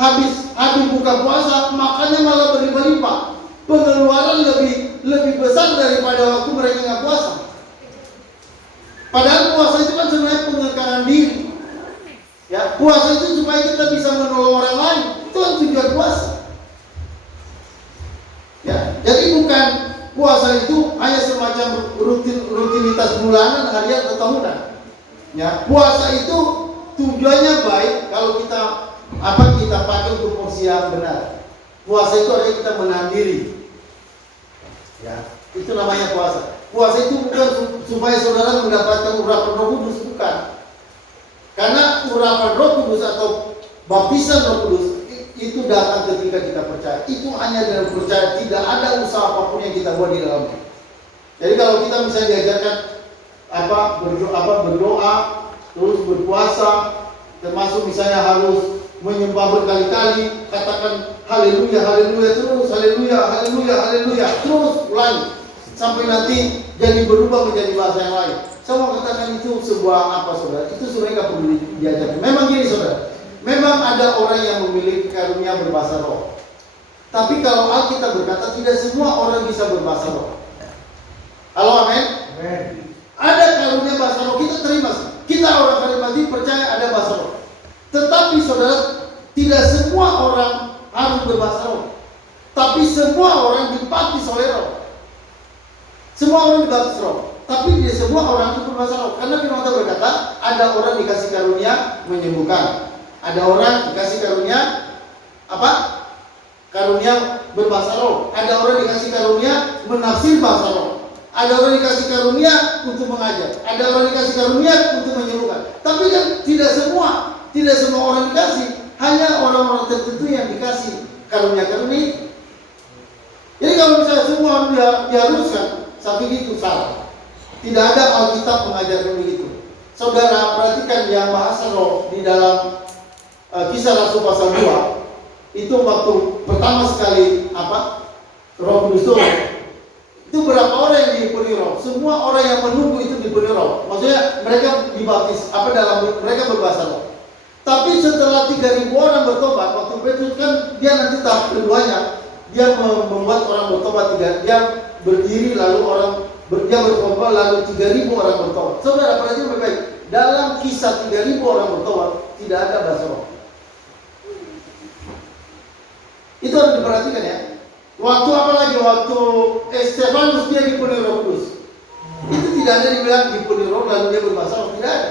Habis buka puasa, makannya malah berlimpah-limpah. Pengeluaran lebih besar daripada waktu mereka nggak puasa. Padahal puasa itu kan sebenarnya pengekaran diri. Ya, puasa itu supaya kita bisa menolong orang lain. Itu kan tujuan puasa. Ya, jadi bukan puasa itu hanya semacam rutinitas bulanan, harian atau tahunan. Ya, puasa itu tujuannya baik kalau kita pakai untuk porsi yang benar. Puasa itu artinya kita menahan diri. Ya, itu namanya puasa. Puasa itu bukan supaya saudara mendapatkan urapan Roh Kudus, bukan. Karena urapan Roh Kudus atau baptisan Roh Kudus itu datang ketika kita percaya. Itu hanya dengan percaya, tidak ada usaha apapun yang kita buat di dalamnya. Jadi kalau kita misalnya diajarkan berdoa, terus berpuasa, termasuk misalnya harus menyembah berkali-kali, katakan haleluya, haleluya, terus haleluya, haleluya, haleluya, terus ulangi sampai nanti jadi berubah menjadi bahasa yang lain. Saya mau katakan itu sebuah saudara? Itu sebenarnya nggak perlu diajarkan. Memang gini saudara, memang ada orang yang memiliki karunia berbahasa roh. Tapi kalau Alkitab berkata tidak semua orang bisa berbahasa roh. Halo, amin. Ada karunia bahasa roh, kita terima. Kita orang karismatik percaya ada bahasa roh. Tetapi saudara, tidak semua orang harus berbahasa roh. Tapi semua orang dibaptis oleh roh. Semua orang dibaptis roh. Tapi tidak semua orang itu berbahasa roh. Karena firman Tuhan berkata, ada orang dikasih karunia menyembuhkan. Ada orang dikasih karunia karunia berbahasa roh. Ada orang dikasih karunia menafsir bahasa roh. Ada orang dikasih karunia untuk mengajar. Ada orang dikasih karunia untuk menyembuhkan. Tapi kan tidak semua orang dikasih. Hanya orang-orang tertentu yang dikasih karunia-karunia itu. Jadi kalau misalnya semua orang diharuskan, saya pikir itu salah. Tidak ada Alkitab mengajarkan begitu. Saudara perhatikan yang bahasa roh di dalam Kisah Rasul pasal 2. Itu waktu pertama sekali Roh Kudus turun. Itu berapa orang yang dipenuhi roh? Semua orang yang menunggu itu dipenuhi roh. Maksudnya mereka dibaptis mereka berbahasa roh. Tapi setelah 3.000 orang bertobat, waktu Petrus kan dia nanti tahap keduanya, dia membuat orang bertobat dia berdiri lalu dia bertobat lalu 3.000 orang bertobat. Saudara perhatikan baik-baik, dalam kisah 3.000 orang bertobat tidak ada bahasa roh. Itu harus diperhatikan ya. Waktu Stefanus dia dipenuhi Roh Kudus. Itu tidak ada dibilang dipenuhi roh lalu dia berbahasa roh, tidak ada.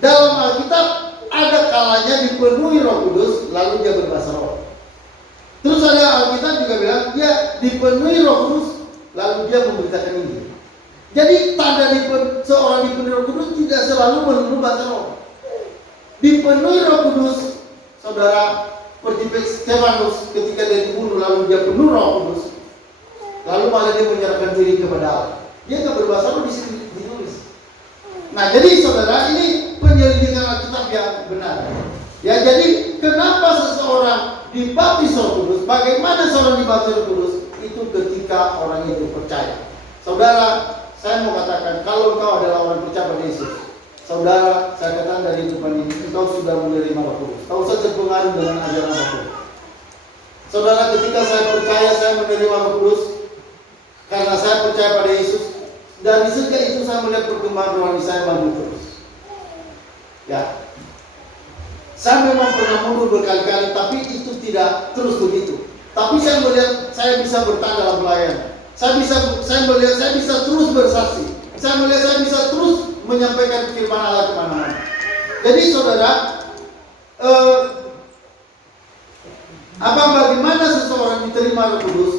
Dalam Alkitab ada kalanya dipenuhi Roh Kudus lalu dia berbahasa roh. Terus ada Alkitab juga bilang dia dipenuhi Roh Kudus lalu dia memberitakan Injil. Jadi tanda seorang dipenuhi Roh Kudus tidak selalu menurut bahasa roh. Dipenuhi Roh Kudus, saudara, seperti Stefanus ketika dia dibunuh lalu dia penuh Roh Kudus, lalu malah dia menyerahkan diri kepada Allah. Dia nggak berbahasa roh di sini ditulis. Nah, jadi saudara, ini penyelidikan Alkitab yang benar. Ya, jadi kenapa seseorang dibaptis Roh Kudus? Bagaimana seorang dibaptis Roh Kudus? Itu ketika orang itu percaya. Saudara, saya mau katakan, kalau engkau adalah orang percaya pada Yesus, saudara, saya katakan dari depan ini, engkau sudah menerima Roh Kudus. Kau usah terpengaruh dengan ajaran apapun. Saudara, ketika saya percaya saya menerima Roh Kudus karena saya percaya pada Yesus, dari sejak itu saya melihat perkembangan rohani saya maju terus. Ya, saya memang pernah mundur berkali-kali, tapi itu tidak terus begitu. Tapi saya melihat saya bisa bertahan dalam pelayanan. Saya melihat saya bisa terus bersaksi. Saya melihat saya bisa terus menyampaikan firman Allah kemana-mana. Jadi saudara, bagaimana seseorang diterima Roh Kudus?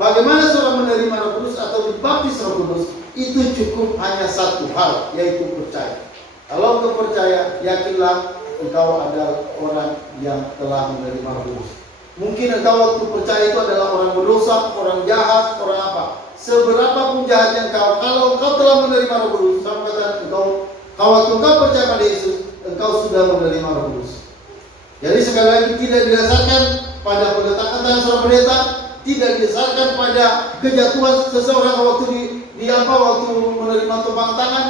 Bagaimana seorang menerima Roh Kudus atau dibaptis Roh Kudus? Itu cukup hanya satu hal, yaitu percaya. Kalau engkau percaya, yakinlah engkau adalah orang yang telah menerima Roh Kudus. Mungkin engkau waktu percaya itu adalah orang berdosa, orang jahat, orang apa. Seberapapun jahatnya engkau, kalau engkau telah menerima Roh Kudus, sama kata engkau, kalau waktu engkau percaya pada Yesus, engkau sudah menerima Roh Kudus. Jadi sekali lagi tidak didasarkan pada peletakan tangan seorang pendeta, tidak didasarkan pada kejatuhan seseorang waktu waktu menerima tumpang tangan,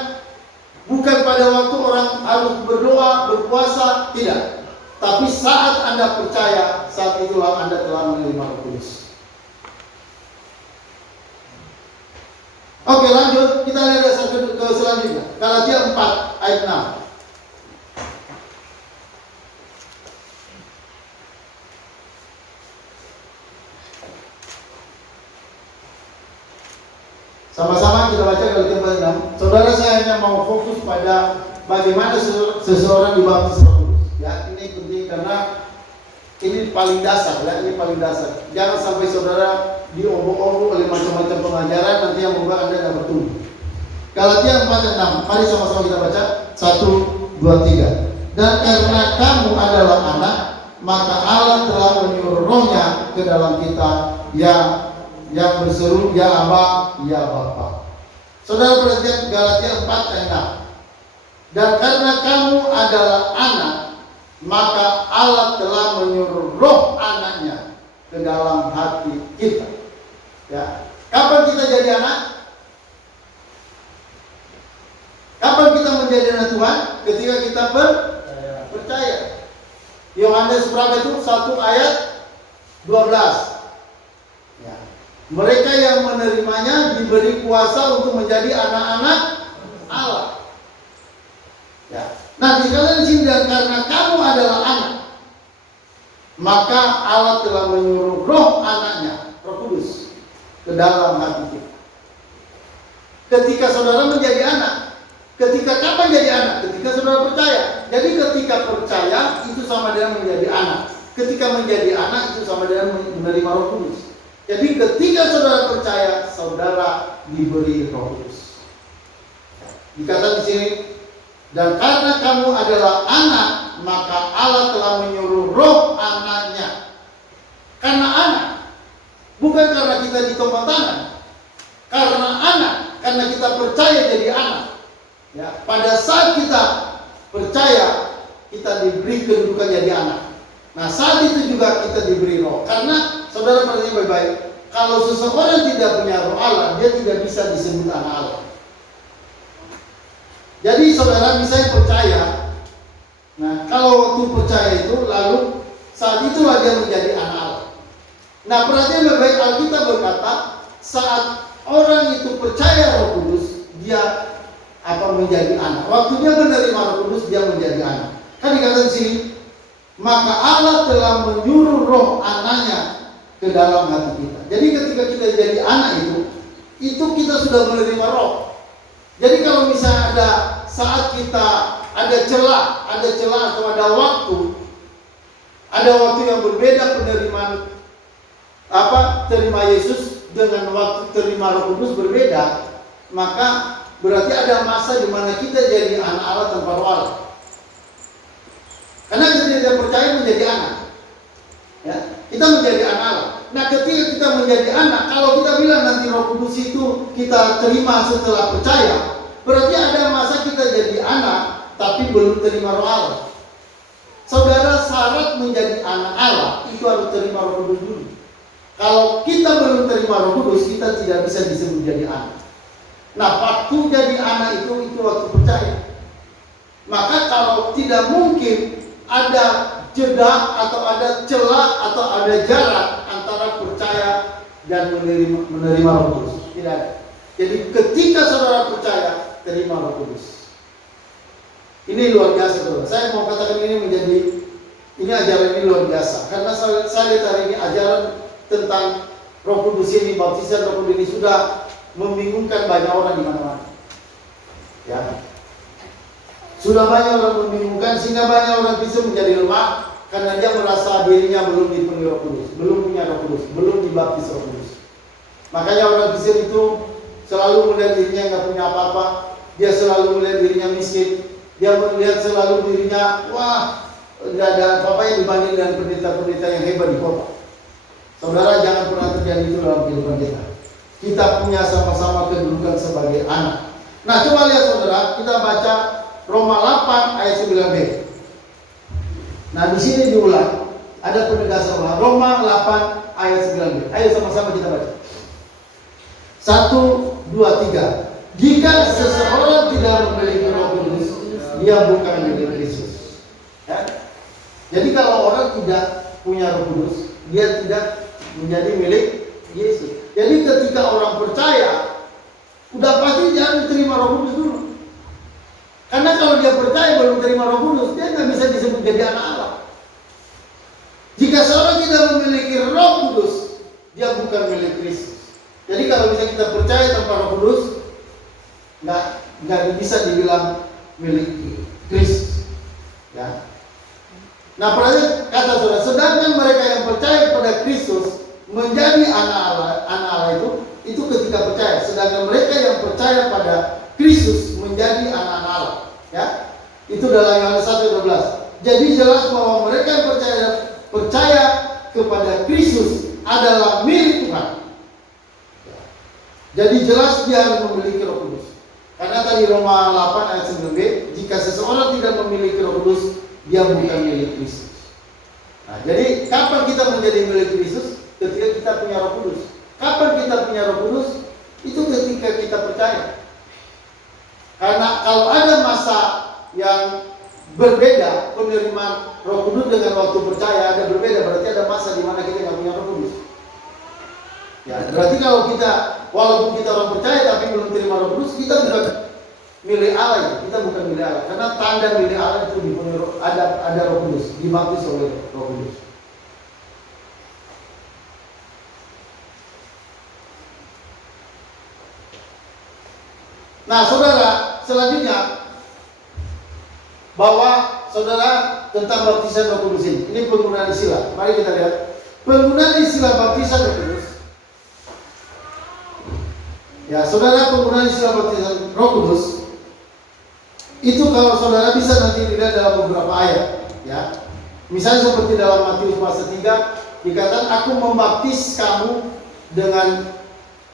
bukan pada waktu orang harus berdoa, berpuasa, tidak. Tapi saat Anda percaya, saat itulah Anda telah menerima Roh Kudus. Oke, lanjut, kita lihat dasar ke selanjutnya. Galatia 4 ayat 6. Sama-sama kita baca Galatia 4:6. Saudara, saya hanya mau fokus pada bagaimana seseorang dibaptis Roh Kudus. Ya, ini penting karena ini paling dasar, ya, ini paling dasar. Jangan sampai saudara diobok-obok oleh macam-macam pengajaran nanti yang membuat Anda tidak bertumbuh. Galatia 4:6. Mari sama-sama kita baca. 1, 2, 3. Dan karena kamu adalah anak, maka Allah telah menyuruh Roh-Nya ke dalam kita yang berseru, ya Aba, ya Bapa. Saudara perhatikan Galatia 4 ayat 6. Dan karena kamu adalah anak, maka Allah telah menyuruh Roh Anaknya ke dalam hati kita. Ya, kapan kita jadi anak? Kapan kita menjadi anak Tuhan? Ketika kita percaya. Yohanes berapa itu? 1 ayat 12. Ya. Mereka yang menerimanya diberi kuasa untuk menjadi anak-anak Allah. Ya. Nah, dikatakan di sini, dan karena kamu adalah anak, maka Allah telah menyuruh Roh Anaknya, Roh Kudus, ke dalam hati kita. Ketika saudara menjadi anak, ketika kapan jadi anak? Ketika saudara percaya. Jadi ketika percaya itu sama dengan menjadi anak. Ketika menjadi anak itu sama dengan menerima Roh Kudus. Jadi ketika saudara percaya, saudara diberi Roh Kudus. Dikatakan di sini, dan karena kamu adalah anak, maka Allah telah menyuruh Roh Anaknya. Karena anak, bukan karena kita ditumpang tangan. Karena anak, karena kita percaya jadi anak. Ya, pada saat kita percaya, kita diberi kedudukan jadi anak. Nah, saat itu juga kita diberi Roh. Karena saudara perhatikan baik-baik, kalau seseorang tidak punya Roh Allah, dia tidak bisa disebut anak Allah. Jadi saudara misalnya percaya, nah kalau waktu percaya itu, lalu saat itulah dia menjadi anak Allah. Nah, perhatian baik-baik, Alkitab berkata, saat orang itu percaya Roh Kudus, dia menjadi anak. Waktu dia menerima Roh Kudus, dia menjadi anak. Kan dikatakan di sini, maka Allah telah menyuruh Roh Anaknya ke dalam hati kita. Jadi ketika kita jadi anak itu kita sudah menerima Roh. Jadi kalau misalnya ada saat kita ada celah atau ada waktu yang berbeda penerimaan terima Yesus dengan waktu terima Roh Kudus berbeda, maka berarti ada masa di mana kita jadi anak Allah tanpa Roh Allah. Karena kita tidak percaya menjadi anak. Ya, kita menjadi anak Allah. Nah, ketika kita menjadi anak, kalau kita bilang nanti Roh Kudus itu kita terima setelah percaya, berarti ada masa kita jadi anak tapi belum terima Roh Allah. Saudara, syarat menjadi anak Allah itu harus terima Roh Kudus dulu. Kalau kita belum terima Roh Kudus, kita tidak bisa disebut jadi anak. Nah, waktu jadi anak itu waktu percaya. Maka kalau tidak mungkin ada jeda atau ada celah atau ada jarak antara percaya dan menerima Roh Kudus. Tidak ada. Jadi ketika saudara percaya, terima Roh Kudus. Ini luar biasa, saudara. Saya mau katakan ini ajaran ini luar biasa. Karena saya lihat hari ini ajaran tentang Roh Kudus ini, baptisan Roh Kudus ini sudah membingungkan banyak orang di mana-mana. Ya. Sudah banyak orang membingungkan sehingga banyak orang Kristen menjadi lemah karena dia merasa dirinya belum dipenuhi Roh Kudus, belum punya Roh Kudus, belum dibaptis Roh Kudus. Makanya orang Kristen itu selalu melihat dirinya nggak punya apa-apa, dia selalu melihat dirinya miskin, dia melihat selalu dirinya wah nggak ada apa-apa yang dibanding dengan pendeta-pendeta yang hebat di kota. Saudara, jangan pernah terjadi itu dalam kehidupan kita. Kita punya sama-sama kedudukan sebagai anak. Nah, coba lihat saudara, kita baca Roma 8 ayat 9b. Nah, di sini diulang, ada penegasan Roma 8 ayat 9b. Ayo sama-sama kita baca. 1, 2, 3. Jika seseorang tidak memiliki Roh Kudus, dia bukan milik Kristus. Ya? Jadi kalau orang tidak punya Roh Kudus, dia tidak menjadi milik Yesus. Jadi ketika orang percaya, udah pasti dia harus terima Roh Kudus dulu. Karena kalau dia percaya belum terima Roh Kudus, dia nggak bisa disebut jadi anak Allah. Jika seorang tidak memiliki Roh Kudus, dia bukan milik Kristus. Jadi kalau bisa kita percaya tanpa Roh Kudus, nggak bisa dibilang milik Kristus. Ya. Nah, perhatikan kata saudara, sedangkan mereka yang percaya pada Kristus menjadi anak Allah itu ketika percaya. Sedangkan mereka yang percaya pada Kristus menjadi anak-anak Allah. Ya, itu dalam Yohanes 1:12. Jadi jelas bahwa mereka yang percaya kepada Kristus adalah milik Tuhan. Ya. Jadi jelas dia harus memiliki Roh Kudus. Karena tadi Roma 8 ayat 9b, jika seseorang tidak memiliki Roh Kudus, dia bukan milik Kristus. Nah, jadi kapan kita menjadi milik Kristus? Ketika kita punya Roh Kudus. Kapan kita punya Roh Kudus? Itu ketika kita percaya. Karena kalau ada masa yang berbeda penerimaan Roh Kudus dengan waktu percaya ada berbeda, berarti ada masa di mana kita nggak punya Roh Kudus. Ya, berarti kalau kita walaupun kita orang percaya tapi belum terima Roh Kudus, kita bukan milik Allah ya. Kita bukan milik Allah. Karena tanda milik Allah itu dipenuhi ada Roh Kudus, dibaptis oleh Roh Kudus. Nah, saudara, selanjutnya bahwa saudara tentang baptisan Roh Kudus ini penggunaan istilah. Mari kita lihat penggunaan istilah baptisan Roh Kudus. Ya, saudara, penggunaan istilah baptisan Roh Kudus itu kalau saudara bisa nanti dilihat dalam beberapa ayat. Ya, misalnya seperti dalam Matius pasal 3 dikatakan aku membaptis kamu dengan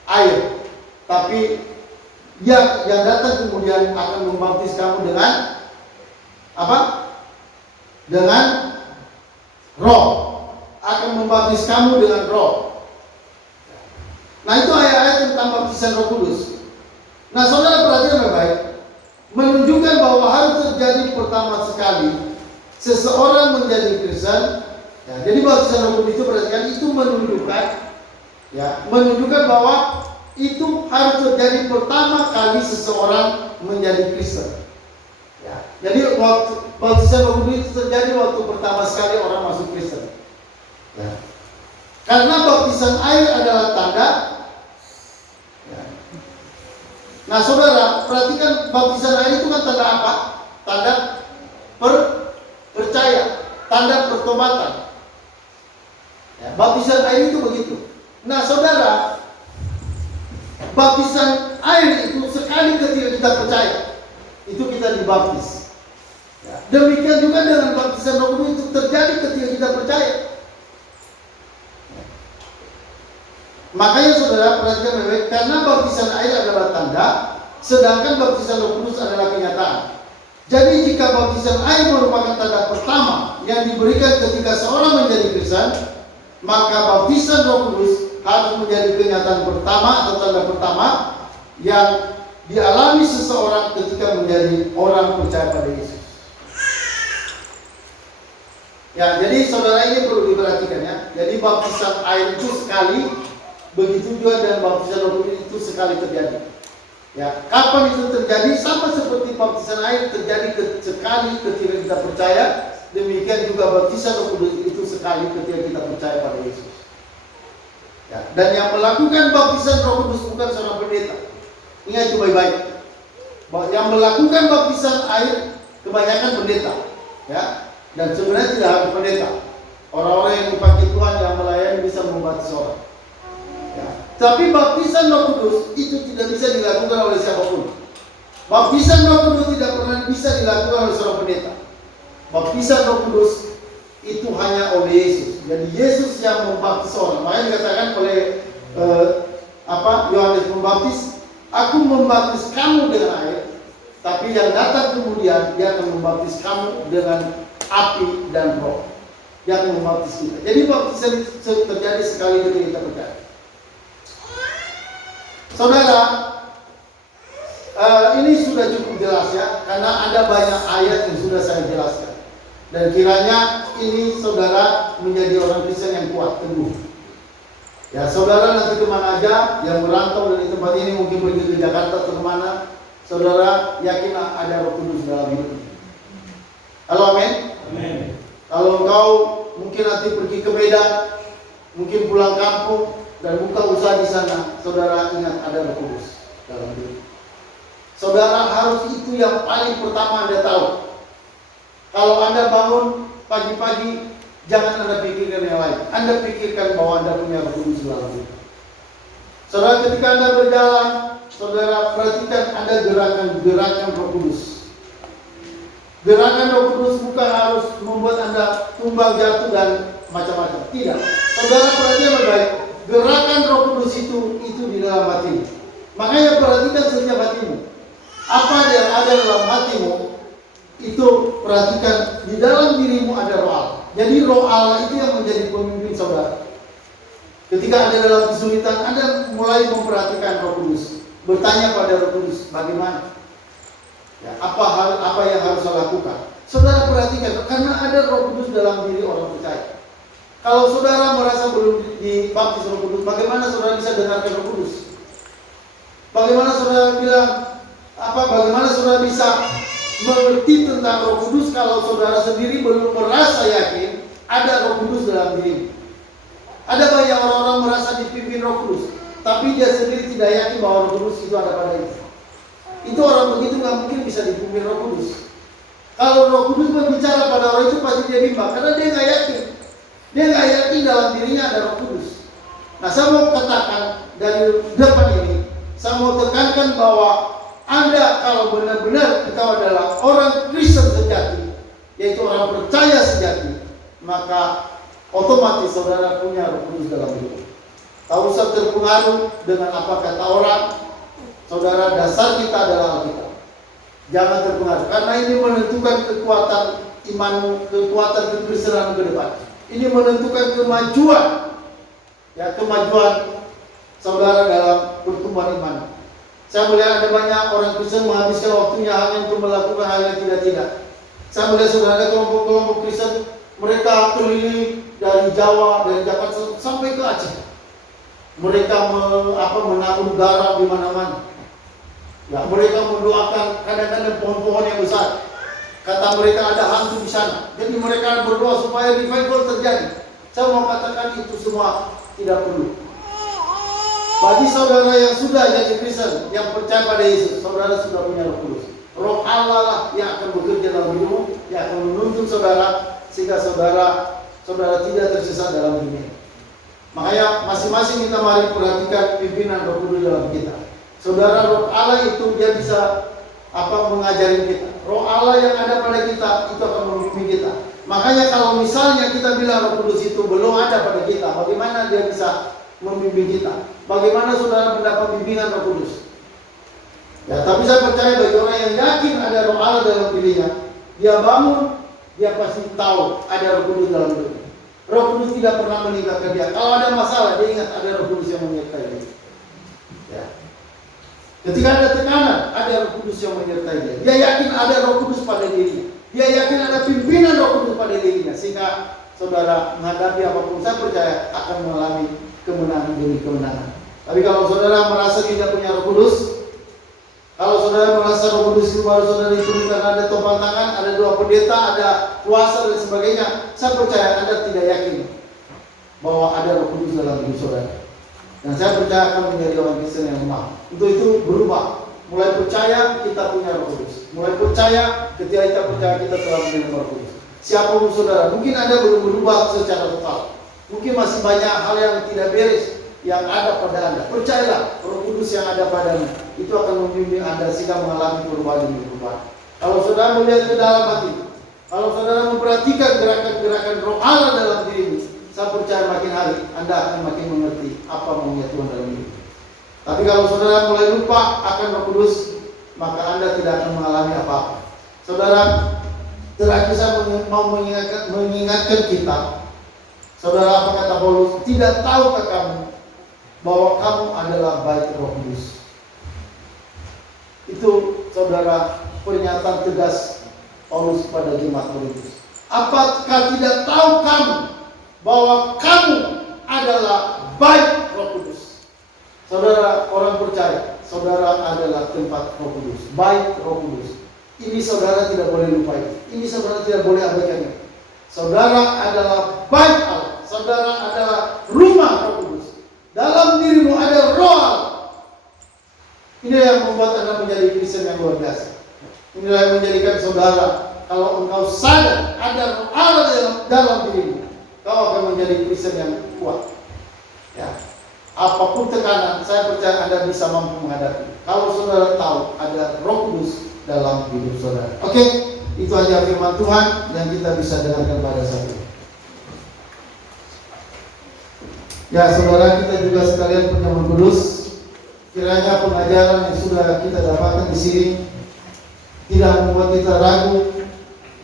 air, tapi yang datang kemudian akan membaptis kamu dengan apa? Dengan Roh. Akan membaptis kamu dengan Roh. Nah, itu ayat-ayat tentang baptisan Roh Kudus. Nah, saudara perhatikan baik-baik, menunjukkan bahwa harus terjadi pertama sekali seseorang menjadi Kristen. Ya, jadi baptisan Roh Kudus itu perhatikan itu menunjukkan bahwa itu harus terjadi pertama kali seseorang menjadi Kristen. Ya, jadi waktu baptisan Roh Kudus itu terjadi waktu pertama sekali orang masuk Kristen. Ya. Karena baptisan air adalah tanda. Ya. Nah, saudara perhatikan baptisan air itu kan tanda apa? Tanda percaya, tanda pertobatan. Ya, baptisan air itu begitu. Nah, saudara, baptisan air itu sekali ketika kita percaya, itu kita dibaptis. Ya. Demikian juga dengan baptisan Roh Kudus itu terjadi ketika kita percaya. Ya. Makanya saudara perhatikan baik-baik, karena baptisan air adalah tanda, sedangkan baptisan Roh Kudus adalah kenyataan. Jadi jika baptisan air merupakan tanda pertama yang diberikan ketika seorang menjadi Kristen, maka baptisan Roh Kudus harus menjadi kenyataan pertama atau tanda pertama yang dialami seseorang ketika menjadi orang percaya pada Yesus. Ya, jadi saudara ini perlu diperhatikan ya. Jadi baptisan air itu sekali, begitu juga dengan baptisan Roh Kudus itu sekali terjadi. Ya, kapan itu terjadi? Sama seperti baptisan air terjadi sekali ketika kita percaya, demikian juga baptisan Roh Kudus itu sekali ketika kita percaya pada Yesus. Ya, dan yang melakukan baptisan Roh Kudus bukan seorang pendeta. Ingat itu baik-baik. Yang melakukan baptisan air kebanyakan pendeta, ya. Dan sebenarnya tidak harus pendeta. Orang-orang yang dipakai Tuhan yang melayani bisa membaptis orang. Ya. Tapi baptisan Roh Kudus itu tidak bisa dilakukan oleh siapapun. Baptisan Roh Kudus tidak pernah bisa dilakukan oleh seorang pendeta. Baptisan Roh Kudus itu hanya oleh Yesus. Jadi Yesus yang membaptis orang. Makanya dikatakan oleh Yohanes Pembaptis, aku membaptis kamu dengan air, tapi yang datang kemudian dia akan membaptis kamu dengan api dan roh. Yang membaptis kita. Jadi baptisan terjadi sekali ketika kita percaya. Saudara, ini sudah cukup jelas ya, karena ada banyak ayat yang sudah saya jelaskan. Dan kiranya ini saudara menjadi orang Kristen yang kuat, teguh. Ya, saudara nanti kemana aja yang merantau dari tempat ini, mungkin pergi ke Jakarta atau kemana, saudara yakin ada Roh Kudus dalam hidupnya. Halo, amin. Amin. Kalau engkau mungkin nanti pergi ke Medan, mungkin pulang kampung dan buka usaha di sana, saudara ingat ada Roh Kudus dalam hidup. Saudara harus itu yang paling pertama Anda tahu. Kalau Anda bangun pagi-pagi, jangan Anda pikirkan yang lain. Anda pikirkan bahwa Anda punya Roh Kudus dalam hidup. Saudara, ketika Anda berjalan, saudara perhatikan ada gerakan Roh Kudus. Gerakan Roh Kudus bukan harus membuat Anda tumbang jatuh dan macam-macam. Tidak. Saudara perhatikan baik. Gerakan Roh Kudus itu di dalam hatimu. Makanya perhatikan setiap hatimu. Apa yang ada dalam hatimu itu perhatikan, di dalam dirimu ada Roh Allah. Jadi Roh Allah itu yang menjadi pemimpin saudara. Ketika Anda dalam kesulitan, Anda mulai memperhatikan Roh Kudus. Bertanya pada Roh Kudus, bagaimana? Ya, apa yang harus saya lakukan? Saudara perhatikan, karena ada Roh Kudus dalam diri orang percaya. Kalau saudara merasa belum dibaptis Roh Kudus, bagaimana saudara bisa dengarkan Roh Kudus? Bagaimana saudara bagaimana saudara bisa mengerti tentang Roh Kudus kalau saudara sendiri belum merasa yakin ada Roh Kudus dalam diri? Ada banyak orang-orang merasa dipimpin Roh Kudus, tapi dia sendiri tidak yakin bahwa Roh Kudus itu ada pada dia. Itu orang begitu nggak mungkin bisa dipimpin Roh Kudus. Kalau Roh Kudus berbicara pada orang itu pasti dia bimbang, karena dia nggak yakin. Dia nggak yakin dalam dirinya ada Roh Kudus. Nah, saya mau katakan dari depan ini, saya mau tekankan bahwa Anda kalau benar-benar engkau adalah orang Kristen sejati, yaitu orang percaya sejati, maka otomatis saudara punya Roh Kudus dalam hidup. Tak usah terpengaruh dengan apa kata orang. Saudara, dasar kita adalah Alkitab. Jangan terpengaruh, karena ini menentukan kekuatan imanmu, kekuatan kekristenan ke depan. Ini menentukan kemajuan saudara dalam pertumbuhan iman. Saya melihat ada banyak orang Kristen menghabiskan waktunya hanya untuk melakukan hal yang tidak. Saya melihat saudara ada kelompok-kelompok Kristen, mereka keliling dari Jawa, dari Jakarta sampai ke Aceh. Mereka menabur garam di mana-mana. Ya, mereka mendoakan kadang-kadang pohon-pohon yang besar. Kata mereka ada hantu di sana. Jadi mereka berdoa supaya revival terjadi. Saya mau katakan itu semua tidak perlu. Bagi saudara yang sudah jadi Kristen, yang percaya pada Yesus, saudara sudah punya Roh Kudus. Roh Allah lah yang akan bekerja dalam hidupmu, yang akan menuntun saudara sehingga saudara tidak tersesat dalam dunia. Makanya masing-masing kita mari perhatikan pimpinan Roh Kudus dalam kita. Saudara, Roh Allah itu dia bisa mengajari kita. Roh Allah yang ada pada kita itu akan memimpin kita. Makanya kalau misalnya kita bilang Roh Kudus itu belum ada pada kita, bagaimana dia bisa memimpin kita? Bagaimana saudara mendapat bimbingan Roh Kudus? Ya, tapi saya percaya bagi orang yang yakin ada Roh Allah dalam dirinya, dia bangun, dia pasti tahu ada Roh Kudus dalam dirinya. Roh Kudus tidak pernah meninggalkan dia. Kalau ada masalah, dia ingat ada Roh Kudus yang menyertai dia. Ya. Ketika ada tekanan, ada Roh Kudus yang menyertai dia. Dia yakin ada Roh Kudus pada dirinya. Dia yakin ada pimpinan Roh Kudus pada dirinya. sehingga saudara menghadapi apapun, saya percaya akan mengalami kemenangan demi kemenangan. Tapi kalau saudara merasa tidak punya Roh Kudus, kalau saudara merasa Roh Kudus itu baru saudara dipenuhi karena ada tombak tangan, ada doa pendeta, ada puasa dan sebagainya, saya percaya Anda tidak yakin bahwa ada Roh Kudus dalam hidup saudara. Dan saya percaya akan menjadi orang Kristen yang lemah. Untuk itu berubah. Mulai percaya kita punya Roh Kudus. Mulai percaya ketika kita percaya kita telah menerima Roh Kudus. Siapapun saudara, mungkin Anda belum berubah secara total. Mungkin masih banyak hal yang tidak beres yang ada pada Anda. Percayalah, Roh Kudus yang ada padamu itu akan membimbing Anda sehingga mengalami perubahan demi perubahan. Kalau saudara melihat ke dalam hati, kalau saudara memperhatikan gerakan-gerakan Roh Allah dalam dirimu, saya percaya makin hari Anda akan makin mengerti apa maunya Tuhan dalam hidup. Tapi kalau saudara mulai lupa akan Roh Kudus, maka Anda tidak akan mengalami apa-apa. Saudara, terakhir saya mau mengingatkan kita. Saudara, apa kata Paulus? Tidak tahukah kamu bahwa kamu adalah bait Roh Kudus? Itu saudara pernyataan tegas Paulus kepada jemaat Korintus. Apakah tidak tahu kamu bahwa kamu adalah bait Roh Kudus? Saudara, orang percaya, saudara adalah tempat Roh Kudus, bait Roh Kudus. Ini saudara tidak boleh lupai. Ini saudara tidak boleh abaikan. Saudara adalah bait Allah. Saudara adalah rumah Roh Kudus. Dalam dirimu ada Roh Allah. Ini yang membuat Anda menjadi Kristen yang luar biasa. Inilah yang menjadikan saudara, kalau engkau sadar ada Roh Allah dalam dirimu, kau akan menjadi Kristen yang kuat. Ya. Apapun tekanan, saya percaya Anda bisa mampu menghadapi. Kalau saudara tahu ada Roh Kudus dalam hidup saudara. Oke, itu aja firman Tuhan yang kita bisa dengarkan pada saat ini. Ya, saudara, kita juga sekalian punya Roh Kudus. Kiranya pengajaran yang sudah kita dapatkan di sini tidak membuat kita ragu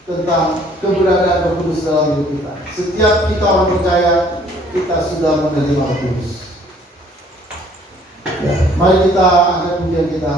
tentang keberadaan Roh Kudus dalam hidup kita. Setiap kita orang percaya, kita sudah menerima Roh Kudus. Ya, mari kita angkat pujian kita.